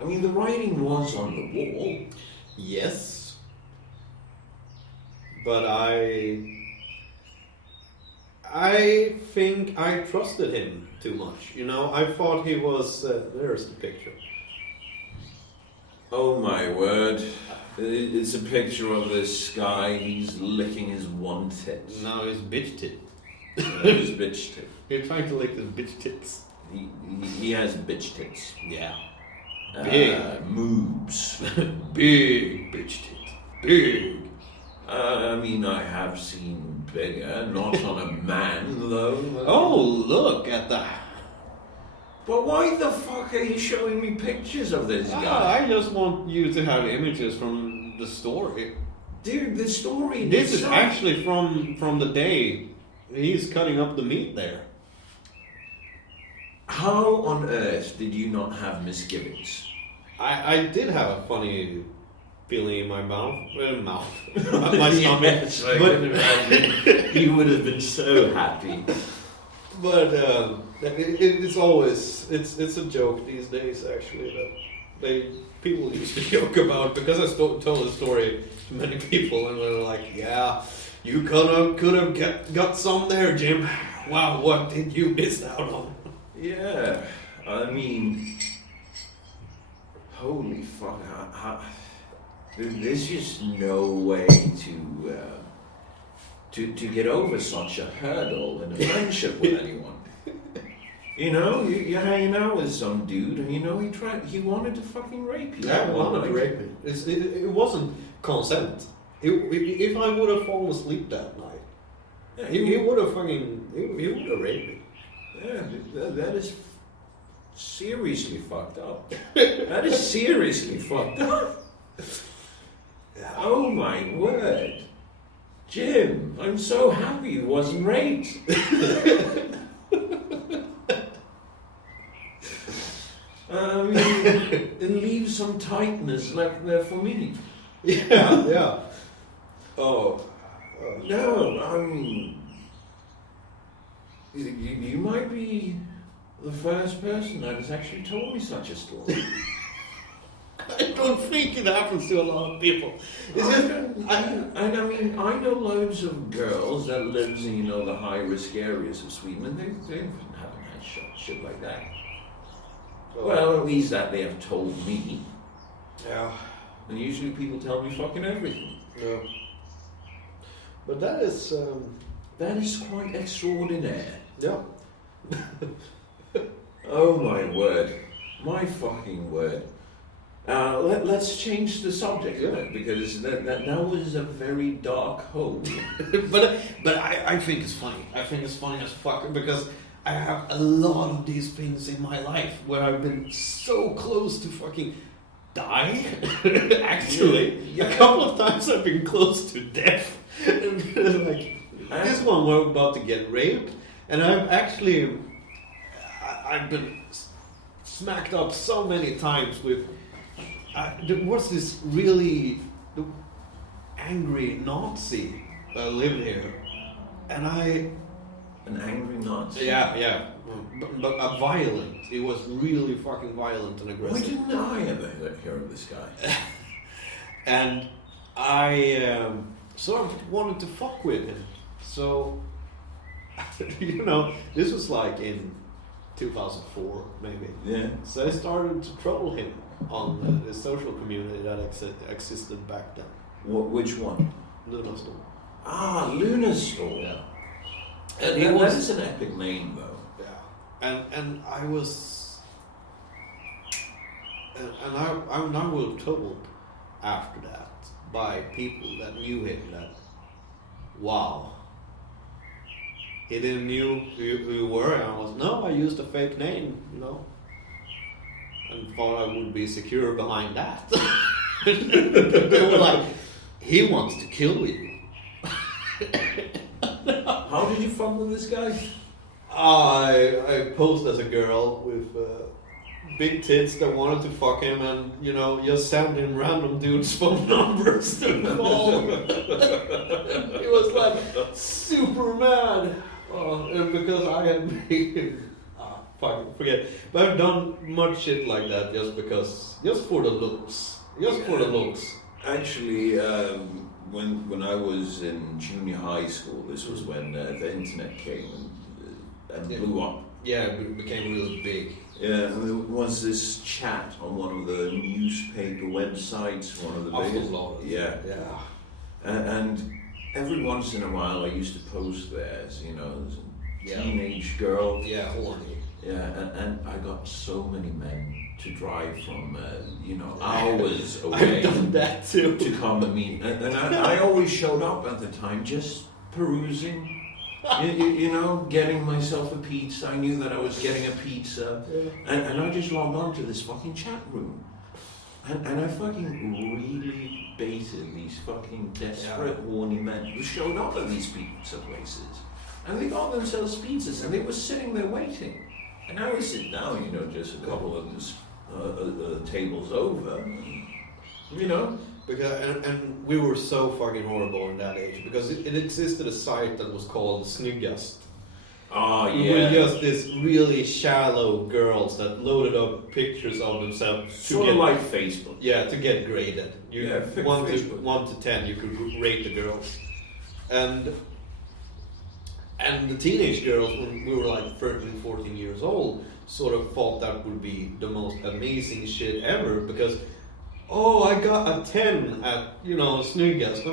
I mean, the writing was on the wall. Yes. But I think I trusted him too much. You know, I thought he was... there's the picture. Oh my word. It's a picture of this guy, he's licking his one tit. No, his bitch tit. His bitch tit. You're trying to lick his bitch tits. He has bitch tits. Yeah. Big. Moobs. Big bitch tit. Big. I mean, I have seen bigger, not on a man though. Oh, look at that. But why the fuck are you showing me pictures of this guy? I just want you to have images from the story. Dude, the story... This is actually from the day he's cutting up the meat there. How on earth did you not have misgivings? I did have a funny feeling in my mouth. My stomach. Yes, I can imagine. You would have been so happy. But it's always it's a joke these days actually that people used to joke about, because I told the story to many people and they're like, yeah, you could have got some there, Jim. Wow, what did you miss out on? Yeah, I mean, holy fuck! There's just no way to get over such a hurdle in a friendship with anyone. You know, you're hanging out with some dude, and you know he wanted to fucking rape you. Yeah, he wanted to rape me. It wasn't consent. If I would have fallen asleep that night, yeah, he would have raped me. Yeah, that is seriously fucked up. That is seriously fucked up. Yeah. Oh my word. Jim, I'm so happy you wasn't raped. It leaves some tightness left there for me. Yeah. Oh. No, I mean, you might be the first person that has actually told me such a story. I don't think it happens to a lot of people. I mean, I know loads of girls that lives in, you know, the high-risk areas of Sweden, and they haven't had shit like that. Well, at least that they have told me. Yeah. And usually people tell me fucking everything. Yeah. But that is quite extraordinary. Yeah. Oh my word. My fucking word. Let's change the subject a bit, because that was a very dark hole. but I think it's funny. I think it's funny as fuck, because I have a lot of these things in my life where I've been so close to fucking die. Actually, yeah. A couple of times I've been close to death. Like this one, we're about to get raped, and I've been smacked up so many times with. There was this really angry Nazi that lived here, and An angry Nazi? Yeah. But a violent. It was really fucking violent and aggressive. Why didn't I ever hear of this guy? And I sort of wanted to fuck with him. So, you know, this was like in 2004, maybe. Yeah. So I started to troll him on the social community that existed back then. Which one? Lunarstorm. Ah, Lunarstorm. Yeah. And that is an epic name, though. Yeah. And I was... And I was told after that by people that knew him that, wow, he didn't knew who you were, and I used a fake name, you know, and thought I would be secure behind that. They were like, he wants to kill you. How did you fuck with this guy? I posed as a girl with big tits that wanted to fuck him and, you know, just send him random dudes' phone numbers to call. He was like super mad. And because I had made forget. But I've done much shit like that just for the looks. Just for the looks. Actually, when I was in junior high school, this was when the internet came and blew up. Yeah, it became really big. Yeah, and there was this chat on one of the newspaper websites, one of the biggest. Yeah. And every once in a while I used to post there as, you know, as a teenage girl. Yeah, horny. Yeah, and I got so many men to drive from, hours away. I've done that too. To come and meet. And I always showed up at the time just perusing. You know, getting myself a pizza. I knew that I was getting a pizza. And I just logged on to this fucking chat room. And I fucking really baited these fucking desperate, horny men who showed up at these pizza places. And they got themselves pizzas and they were sitting there waiting. And I would sit down, you know, just a couple of tables over. And, you know. Because and we were so fucking horrible in that age because it existed a site that was called Snyggast. Oh yeah. We were just this really shallow girls that loaded up pictures of themselves. Sort of like Facebook. Yeah, to get graded. Facebook. 1 to 10, you could rate the girls, and the teenage girls when we were like 13, 14 years old sort of thought that would be the most amazing shit ever because. Oh, I got a 10 at, you know, Snyggast.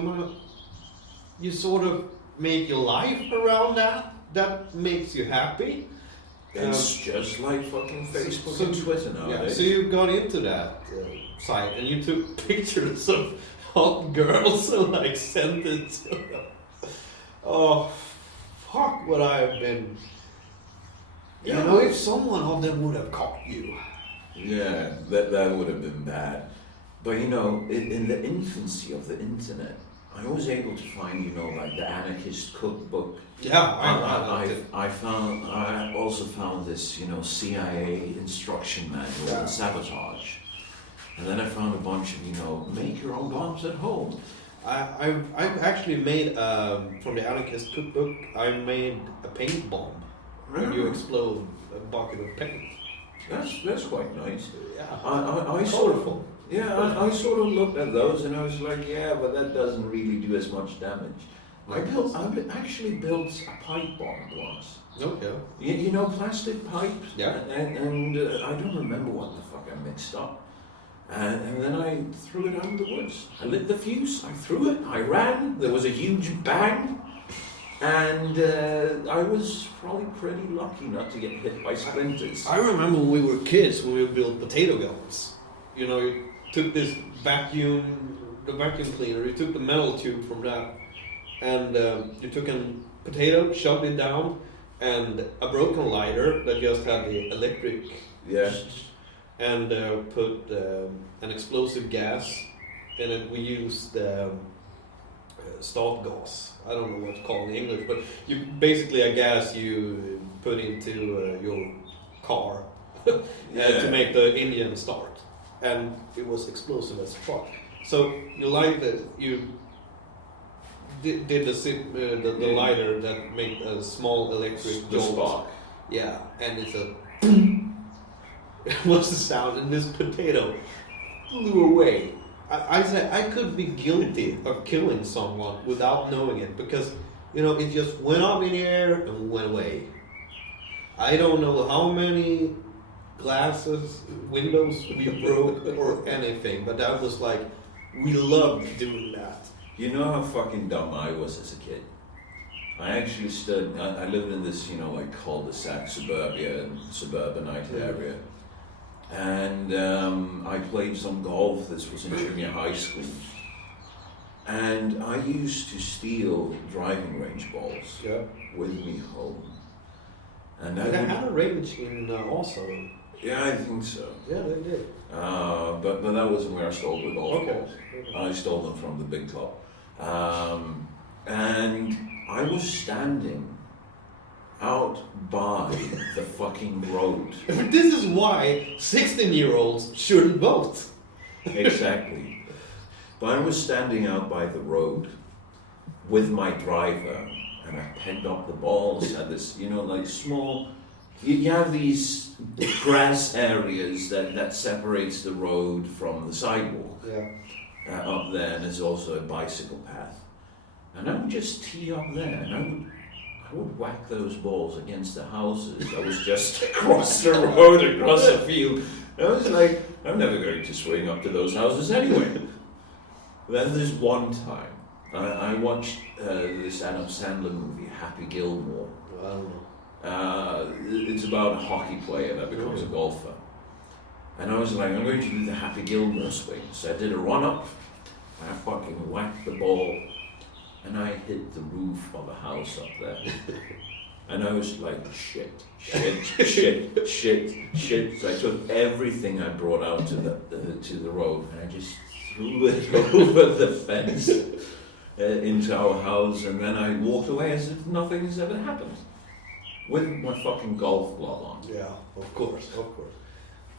You sort of make your life around that. That makes you happy. It's just like fucking Facebook and Twitter nowadays. Yeah, so you got into that site and you took pictures of hot girls and like sent it to them. Oh, fuck what I have been. You know, if someone of them would have caught you. Yeah, that would have been bad. But you know, in the infancy of the internet, I was able to find, you know, like the anarchist cookbook. Yeah, I also found this, you know, CIA instruction manual on sabotage. And then I found a bunch of, you know, make your own bombs at home. I've actually made, from the anarchist cookbook, I made a paint bomb. When you explode a bucket of paint. That's quite nice. Yeah. I sort of... Yeah, I sort of looked at those and I was like, yeah, but that doesn't really do as much damage. I actually built a pipe bomb once. Okay. You know, plastic pipes? Yeah. And I don't remember what the fuck I mixed up. And then I threw it out in the woods. I lit the fuse, I threw it, I ran, there was a huge bang. And I was probably pretty lucky not to get hit by splinters. I remember when we were kids, when we built potato guns. You know, you took this vacuum cleaner, you took the metal tube from that, and you took a potato, shoved it down, and a broken lighter that just had the electric, and put an explosive gas in it. We used startgas. I don't know what it's called in English, but you basically a gas you put into your car to make the engine start. And it was explosive as fuck. So you light it, you did the lighter that made a small electric jolt. Yeah, and it's a what's the sound? And this potato flew away. I said I could be guilty of killing someone without knowing it because, you know, it just went up in the air and went away. I don't know how many windows we broke or anything, but that was like, we loved doing that. You know how fucking dumb I was as a kid? I actually I lived in this, you know, like cul-de-sac suburbanite area. And I played some golf. This was in junior high school. And I used to steal driving range balls with me home. And they had a range in also. Yeah, I think so. Yeah, they did. But that wasn't where I stole the golf balls. I stole them from the big club. And I was standing out out by the fucking road. This is why 16-year-olds shouldn't vote. Exactly. But I was standing out by the road with my driver, and I pegged up the balls at this, like small. You have these grass areas that separates the road from the sidewalk. Yeah. Up there, and there's also a bicycle path. And I would just tee up there, and I would whack those balls against the houses. I was just across the road, across the field. I was like, I'm never going to swing up to those houses anyway. Then there's one time, I watched this Adam Sandler movie, Happy Gilmore. I don't know. It's about a hockey player that becomes a golfer. And I was like, I'm going to do the Happy Gilmore swing. So I did a run up, and I fucking whacked the ball, and I hit the roof of a house up there. And I was like, shit. So I took everything I brought out to the road, and I just threw it over the fence into our house, and then I walked away as if nothing has ever happened. With my fucking golf glove on. Yeah, of course.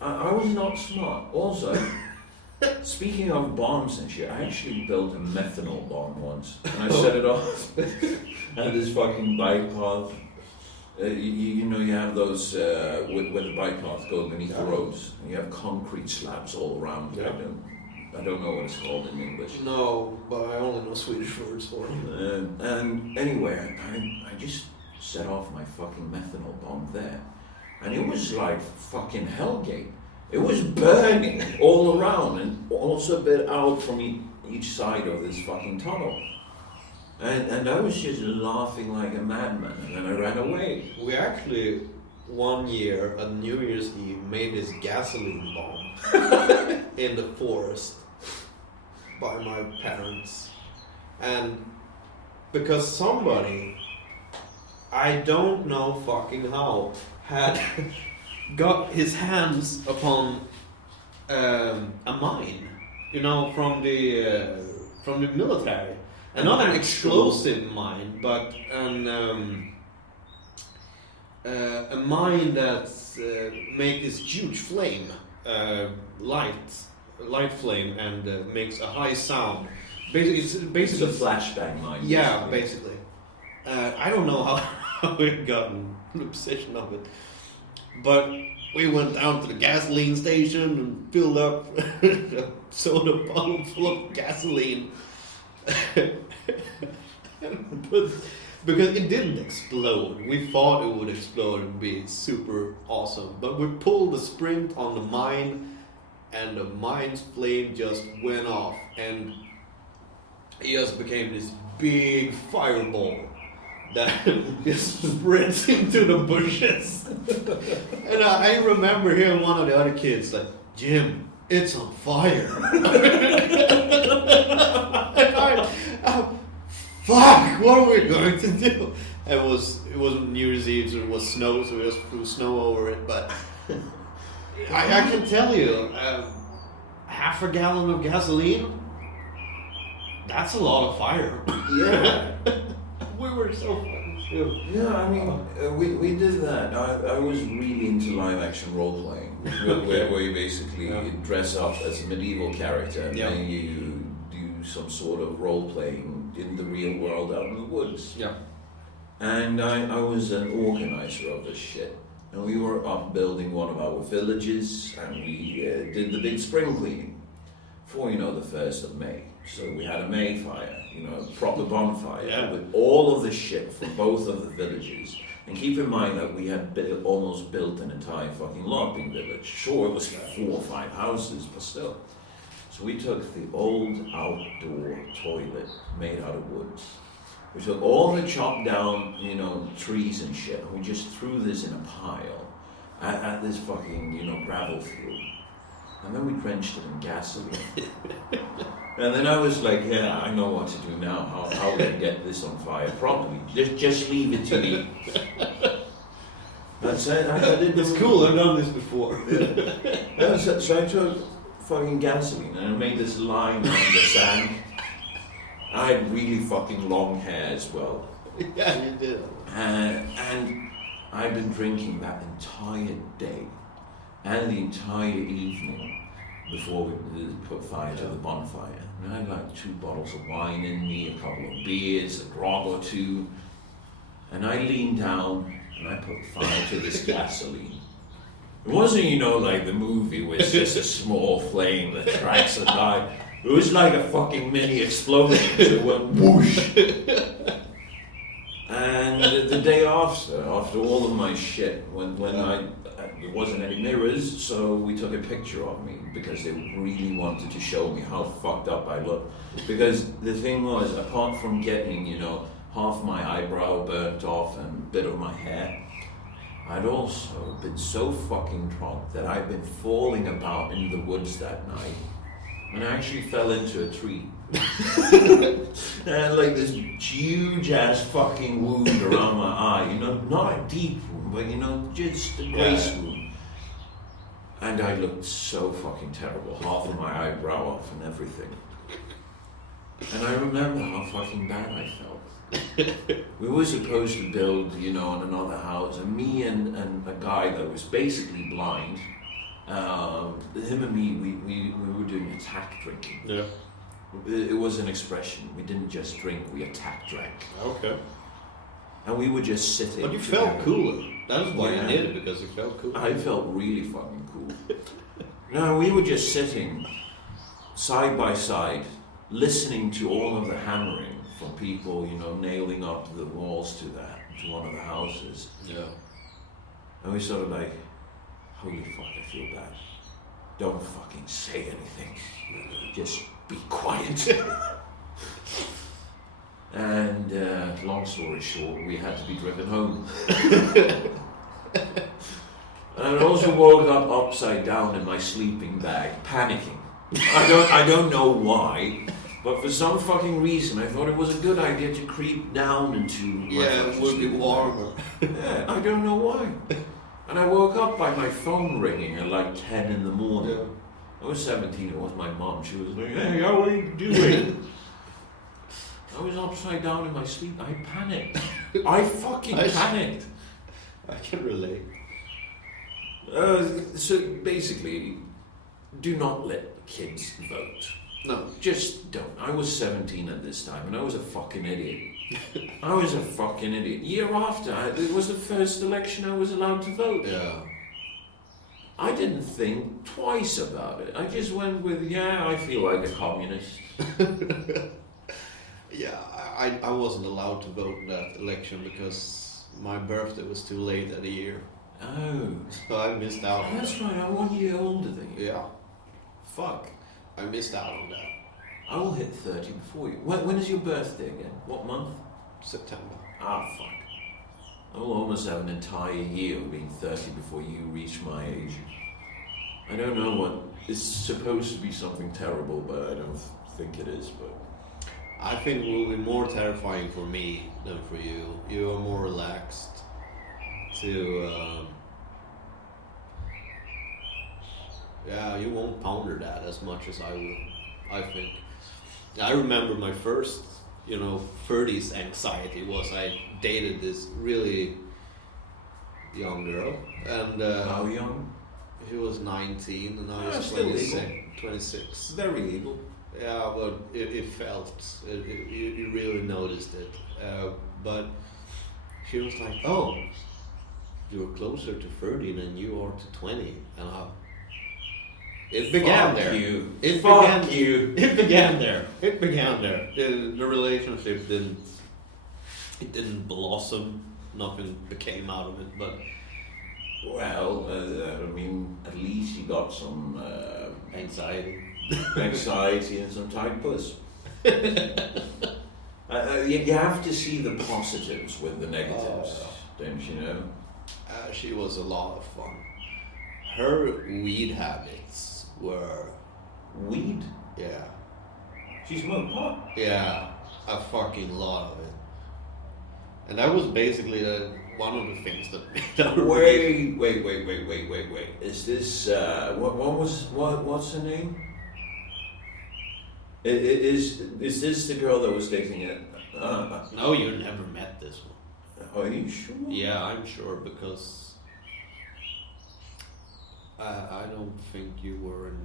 I was not smart. Also, speaking of bombs and shit, I actually built a methanol bomb once, and I set it off at this fucking bike path. You have those where the bike paths go beneath the roads, and you have concrete slabs all around. Yeah. I don't know what it's called in English. No, but I only know Swedish words for it. And anyway, I just set off my fucking methanol bomb there. And it was like fucking Hellgate. It was burning all around and also a bit out from each side of this fucking tunnel. And I was just laughing like a madman, and then I ran away. We actually, one year at New Year's Eve, made this gasoline bomb in the forest by my parents. And because somebody, I don't know fucking how, had got his hands upon a mine, from the military, and not an explosive mine, but a mine that makes this huge flame, light flame, and makes a high sound. It's a flashbang mine. Yeah, basically. I don't know how we got in the position of it. But we went down to the gasoline station and filled up a soda bottle full of gasoline. But because it didn't explode. We thought it would explode and be super awesome. But we pulled the sprint on the mine, and the mine's flame just went off, and it just became this big fireball that just spreads into the bushes. And I remember hearing one of the other kids like, "Jim, it's on fire." And fuck, what are we going to do? It wasn't New Year's Eve, so it was snow, so we just threw snow over it. But I can tell you, half a gallon of gasoline, that's a lot of fire. Yeah. We were so fucking stupid. Yeah, I mean, we did that. I was really into live action role playing, where you basically dress up as a medieval character and then you do some sort of role playing in the real world out in the woods. Yeah. And I was an organizer of this shit. And we were up building one of our villages, and we did the big spring cleaning for, the 1st of May. So we had a Mayfire, a proper bonfire with all of the shit from both of the villages. And keep in mind that we had almost built an entire fucking logging village. Sure, it was 4 or 5 houses, but still. So we took the old outdoor toilet made out of woods. We took all the chopped down, trees and shit, and we just threw this in a pile at this fucking, gravel field. And then we drenched it in gasoline. And then I was like, yeah, I know what to do now. How to get this on fire properly. Just leave it to me. That's it. I did It's cool, I've done this before. Yeah, so I took fucking gasoline and I made this line on the sand. I had really fucking long hair as well. Yeah, you did. And I'd been drinking that entire day and the entire evening before we put fire to the bonfire. And I had like 2 bottles of wine in me, a couple of beers, a grog or 2. And I leaned down and I put fire to this gasoline. It wasn't, like the movie where it's just a small flame that tracks a guy. It was like a fucking mini explosion. It went whoosh. And the day after all of my shit, when there wasn't any mirrors, so we took a picture of me because they really wanted to show me how fucked up I looked. Because the thing was, apart from getting, half my eyebrow burnt off and a bit of my hair, I'd also been so fucking drunk that I'd been falling about in the woods that night. And I actually fell into a tree. And like this huge ass fucking wound around my eye, not a deep wound, but just a grace wound. And I looked so fucking terrible, half of my eyebrow off and everything. And I remember how fucking bad I felt. We were supposed to build, on another house, and me and a guy that was basically blind, him and me, we were doing attack drinking. Yeah. It was an expression. We didn't just drink, we attack drank. Okay. And we were just sitting. But you felt cooler. That's why you did it, because you felt cool. I felt really fucking cool. No, we were just sitting side by side, listening to all of the hammering from people, nailing up the walls to one of the houses. Yeah. And we sort of like, holy fuck, I feel bad. Don't fucking say anything. Just be quiet. And long story short, we had to be driven home. And I also woke up upside down in my sleeping bag, panicking. I don't know why, but for some fucking reason, I thought it was a good idea to creep down into my it would be warmer. Yeah, I don't know why. And I woke up by my phone ringing at like 10 in the morning. Yeah. I was 17, it was my mom. She was like, hey, how are you doing? I was upside down in my sleep. I panicked. I fucking panicked. I can relate. So basically, do not let kids vote. No. Just don't. I was 17 at this time and I was a fucking idiot. I was a fucking idiot. Year after, it was the first election I was allowed to vote. Yeah. I didn't think twice about it. I just went with, I feel like a communist. Yeah, I wasn't allowed to vote in that election because my birthday was too late that year. Oh. So I missed out on That's that. right, I'm 1 year older than you. Yeah, Fuck. I missed out on that. I will hit 30 before you. When is your birthday again? What month? September. Ah, fuck. I will almost have an entire year of being 30 before you reach my age. I don't know what... It's supposed to be something terrible, but I don't think it is, but... I think it will be more terrifying for me than for you. You are more relaxed to... you won't ponder that as much as I will, I think. I remember my first, 30s anxiety was I dated this really young girl. And How young? she was 19 and I was still 26. Very legal. Yeah, but it felt, you really noticed it. But she was like, oh, you're closer to 30 than you are to 20. And it began there. It began there. The relationship didn't blossom. Nothing became out of it, but... Well, at least you got some... anxiety. Anxiety and some tight puss. You have to see the positives with the negatives, don't you know? She was a lot of fun. Her weed habits were... Weed? Yeah. She smoked pot? Yeah, a fucking lot of it. And that was basically one of the things that made her... Wait. Is this, what's her name? Is this the girl that was dating it? No, you never met this one. Are you sure? Yeah, I'm sure because I don't think you were in.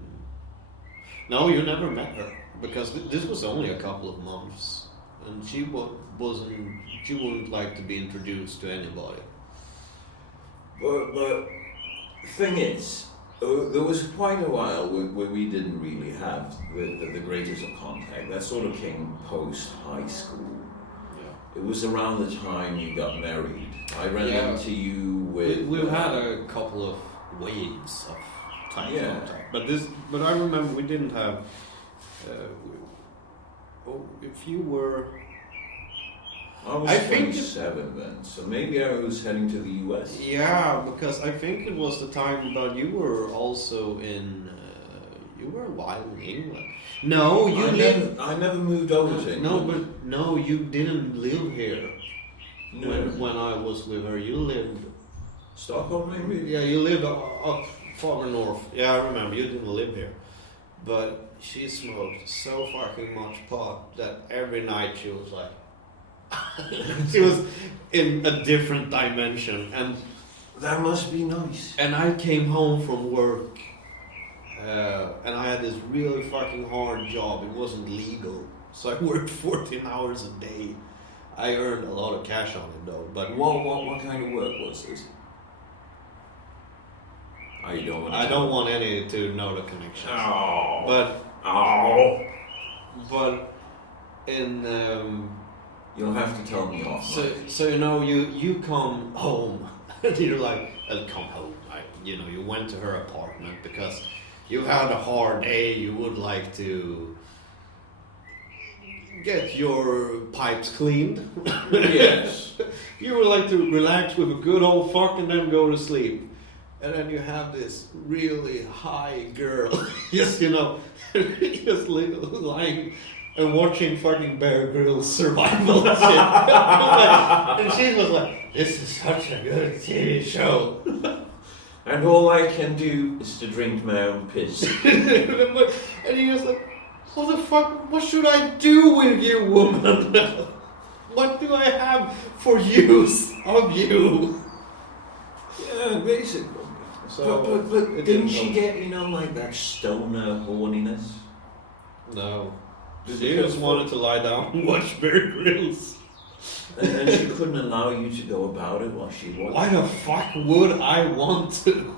No, you never met her because this was only a couple of months, and she wasn't. She wouldn't like to be introduced to anybody. But thing is, there was quite a while where we didn't really have the greatest of contact. That sort of came post high school. Yeah. It was around the time you got married. I ran into you with. We've had a couple of waves of time contact, but I remember we didn't have. If you were. I was 27 then, so maybe I was heading to the US. Yeah, because I think it was the time, but you were also in. You were a while in England. No, you lived. I never moved over to England. No, you didn't live here. No. When I was with her, you lived. Stockholm, maybe? Yeah, you lived up farther north. Yeah, I remember. You didn't live here. But she smoked so fucking much pot that every night she was like. She was in a different dimension. And that must be nice. And I came home from work. And I had this really fucking hard job. It wasn't legal. So I worked 14 hours a day. I earned a lot of cash on it though. But what kind of work was this? I don't want any to know the connections. Oh. But in you'll have to tell me off. So you know you come home and you're like, I'll come home. You went to her apartment because you had a hard day. You would like to get your pipes cleaned. Yes. You would like to relax with a good old fuck and then go to sleep. And then you have this really high girl, just just lying and watching fucking Bear Grylls survival shit. And she was like, "This is such a good TV show." And all I can do is to drink my own piss. And he was like, "What the fuck? What should I do with you, woman? What do I have for use of you?" Yeah, basically. So, but didn't she get, like that stoner horniness? No. She just wanted to lie down and watch Bear Grylls. And she couldn't allow you to go about it while she watched. Why the fuck would I want to?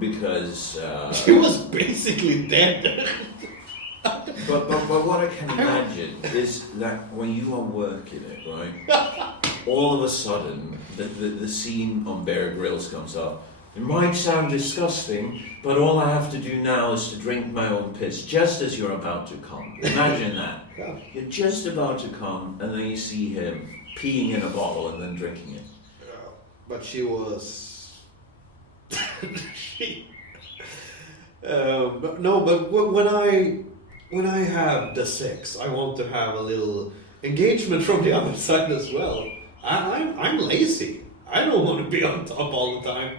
Because she was basically dead. but what I can imagine is that when you are working it, right, all of a sudden the scene on Bear Grylls comes up. It might sound disgusting, but all I have to do now is to drink my own piss just as you're about to come. Imagine that. Yeah. You're just about to come, and then you see him peeing in a bottle and then drinking it. But she was... but when I have the sex, I want to have a little engagement from the other side as well. I'm lazy. I don't want to be on top all the time.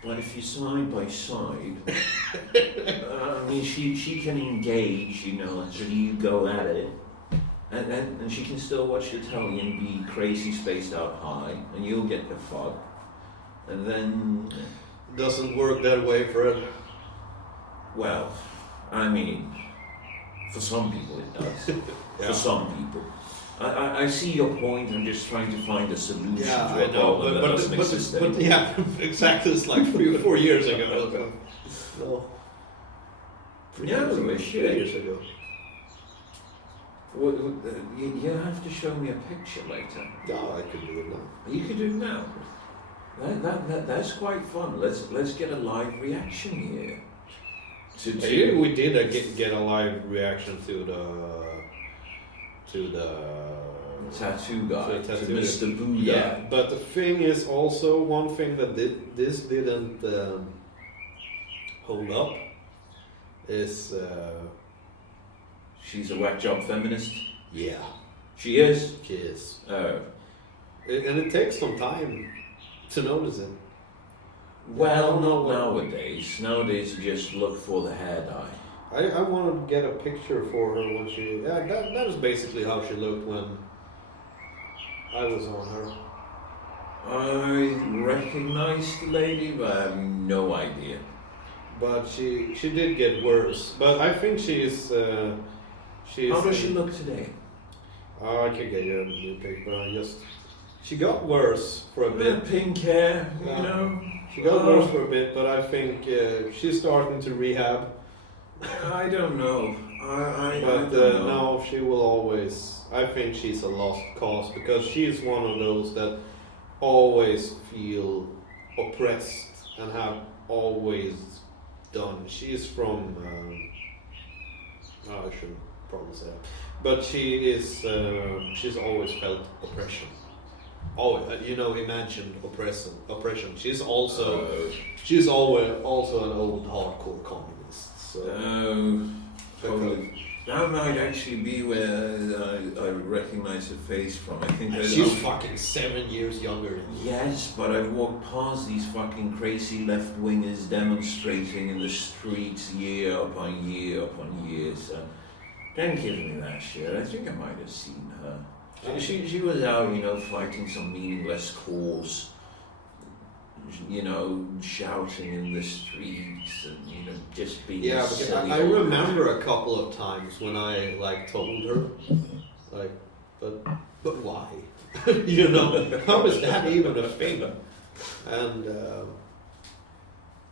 But if you're side by side, she can engage, so you go at it, and she can still watch the telly and be crazy spaced out high, and you'll get the fuck, and then... Doesn't work that way, Fred. Well, for some people it does. Yeah. For some people. I see your point. I'm just trying to find a solution to a I know, problem that doesn't exist anymore. But yeah, exactly. It's like 3 or 4 years ago. No. 3 years ago. You have to show me a picture later. No, I could do it now. You could do it now. That's quite fun. Let's get a live reaction here. We did get a live reaction to the tattoo guy, to tattoo. Mr. Buddha. Yeah, but the thing is also one thing that this didn't hold up is she's a whack job feminist. Yeah, she is. She is. Oh, and it takes some time to notice it. Well, not nowadays. Nowadays, you just look for the hair dye. I wanted to get a picture for her when she... Yeah, that was basically how she looked when I was on her. I recognize the lady, but I have no idea. But she did get worse. But I think she's How does she look today? I could get you a new pic, but she got worse for a bit. Pink hair, you Yeah. know. She got worse for a bit, but I think she's starting to rehab. I don't know. I But don't know. now she will always. I think she's a lost cause because she's one of those that always feel oppressed and have always done. She's from. I shouldn't probably say that, but she is. She's always felt oppression. Oh, imagined oppression. She's always also an old hardcore communist. So. Probably. That might actually be where I recognize her face from. I think She's fucking 7 years younger than you. Yes, but I've walked past these fucking crazy left-wingers demonstrating in the streets year upon year upon year, so don't give me that shit. I think I might have seen her. She was out, fighting some meaningless cause, shouting in the streets and, just being Because silly. I remember a couple of times when I, told her, but why? How is that even a thing? And,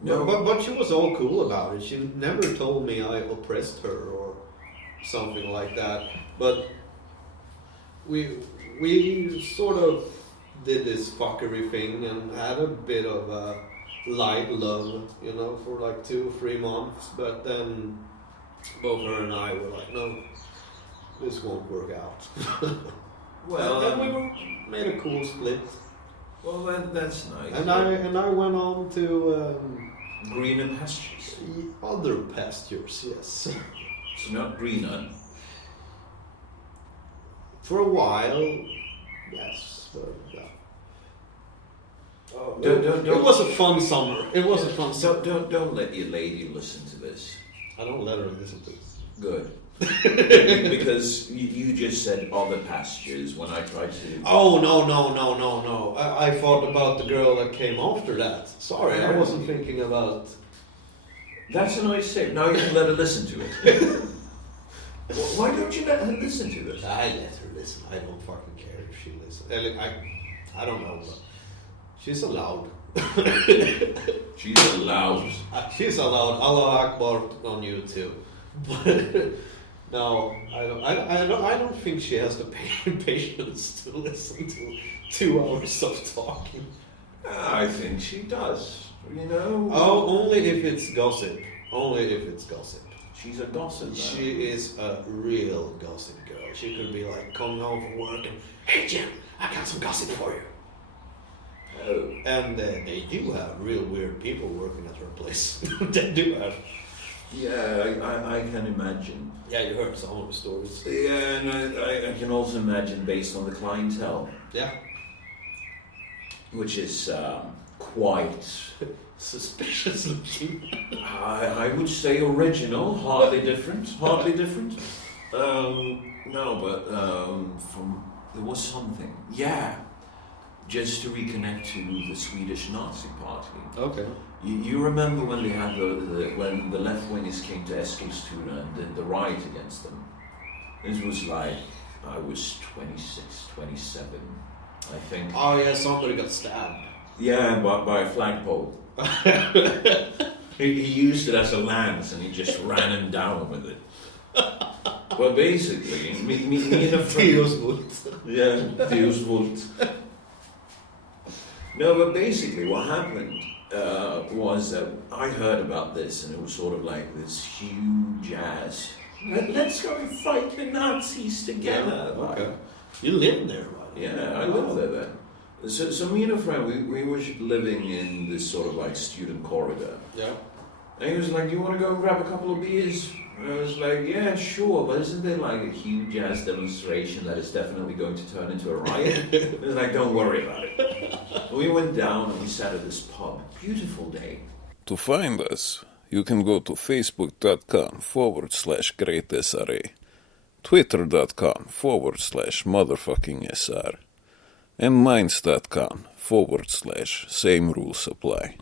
No. but she was all cool about it. She never told me I oppressed her or something like that. But we sort of did this fuckery thing and had a bit of a light love, for 2 or 3 months. But then both her and I were like, no, this won't work out. Well, and then we made a cool split. Well, that's nice. And I went on to Greener pastures. other pastures, yes. It's not greener. For a while, yes. Yeah. Don't. It was a fun summer. Don't let your lady listen to this. I don't let her listen to this. Good. Because you just said other pastures when I tried to. Oh, no. I thought about the girl that came after that. Sorry, I wasn't thinking about... That's a nice thing. Now you can let her listen to it. Why don't you let her listen to this? I let her listen. I don't fucking care if she listens. I don't know. But she's allowed. She's allowed. She's allowed. Allah Akbar on YouTube. But no, I don't think she has the patience to listen to 2 hours of talking. I think she does. Oh, only if it's gossip. She's a gossip. She is a real gossip girl. She could be coming home from work and, hey Jim, I got some gossip for you. Oh. And they do have real weird people working at her place. They do have. Yeah, I can imagine. Yeah, you heard some of the stories. Yeah, and I can also imagine based on the clientele. Yeah. Which is quite suspicious looking. I would say original, hardly different. There was something. Yeah, just to reconnect to the Swedish Nazi Party. Okay. You remember when they had when the left wingers came to Eskilstuna and did the riot against them? This was I was 26, 27, I think. Oh yeah, somebody got stabbed. Yeah, by a flagpole. He used it as a lance and he just ran him down with it. Well, basically, me and a friend... Yeah, Deus Vult. No, but basically what happened was that I heard about this and it was sort of like this huge ass. Let's go and fight the Nazis together. Yeah, okay. You lived there, right? Yeah, I lived there then. So me and a friend, we were living in this sort of student corridor. Yeah. And he was like, do you want to go and grab a couple of beers? And I was like, yeah, sure, but isn't there a huge ass demonstration that is definitely going to turn into a riot? He was like, don't worry about it. We went down and we sat at this pub. Beautiful day. To find us, you can go to facebook.com/greatsra, twitter.com/motherfucking SR, and minds.com /same rules apply.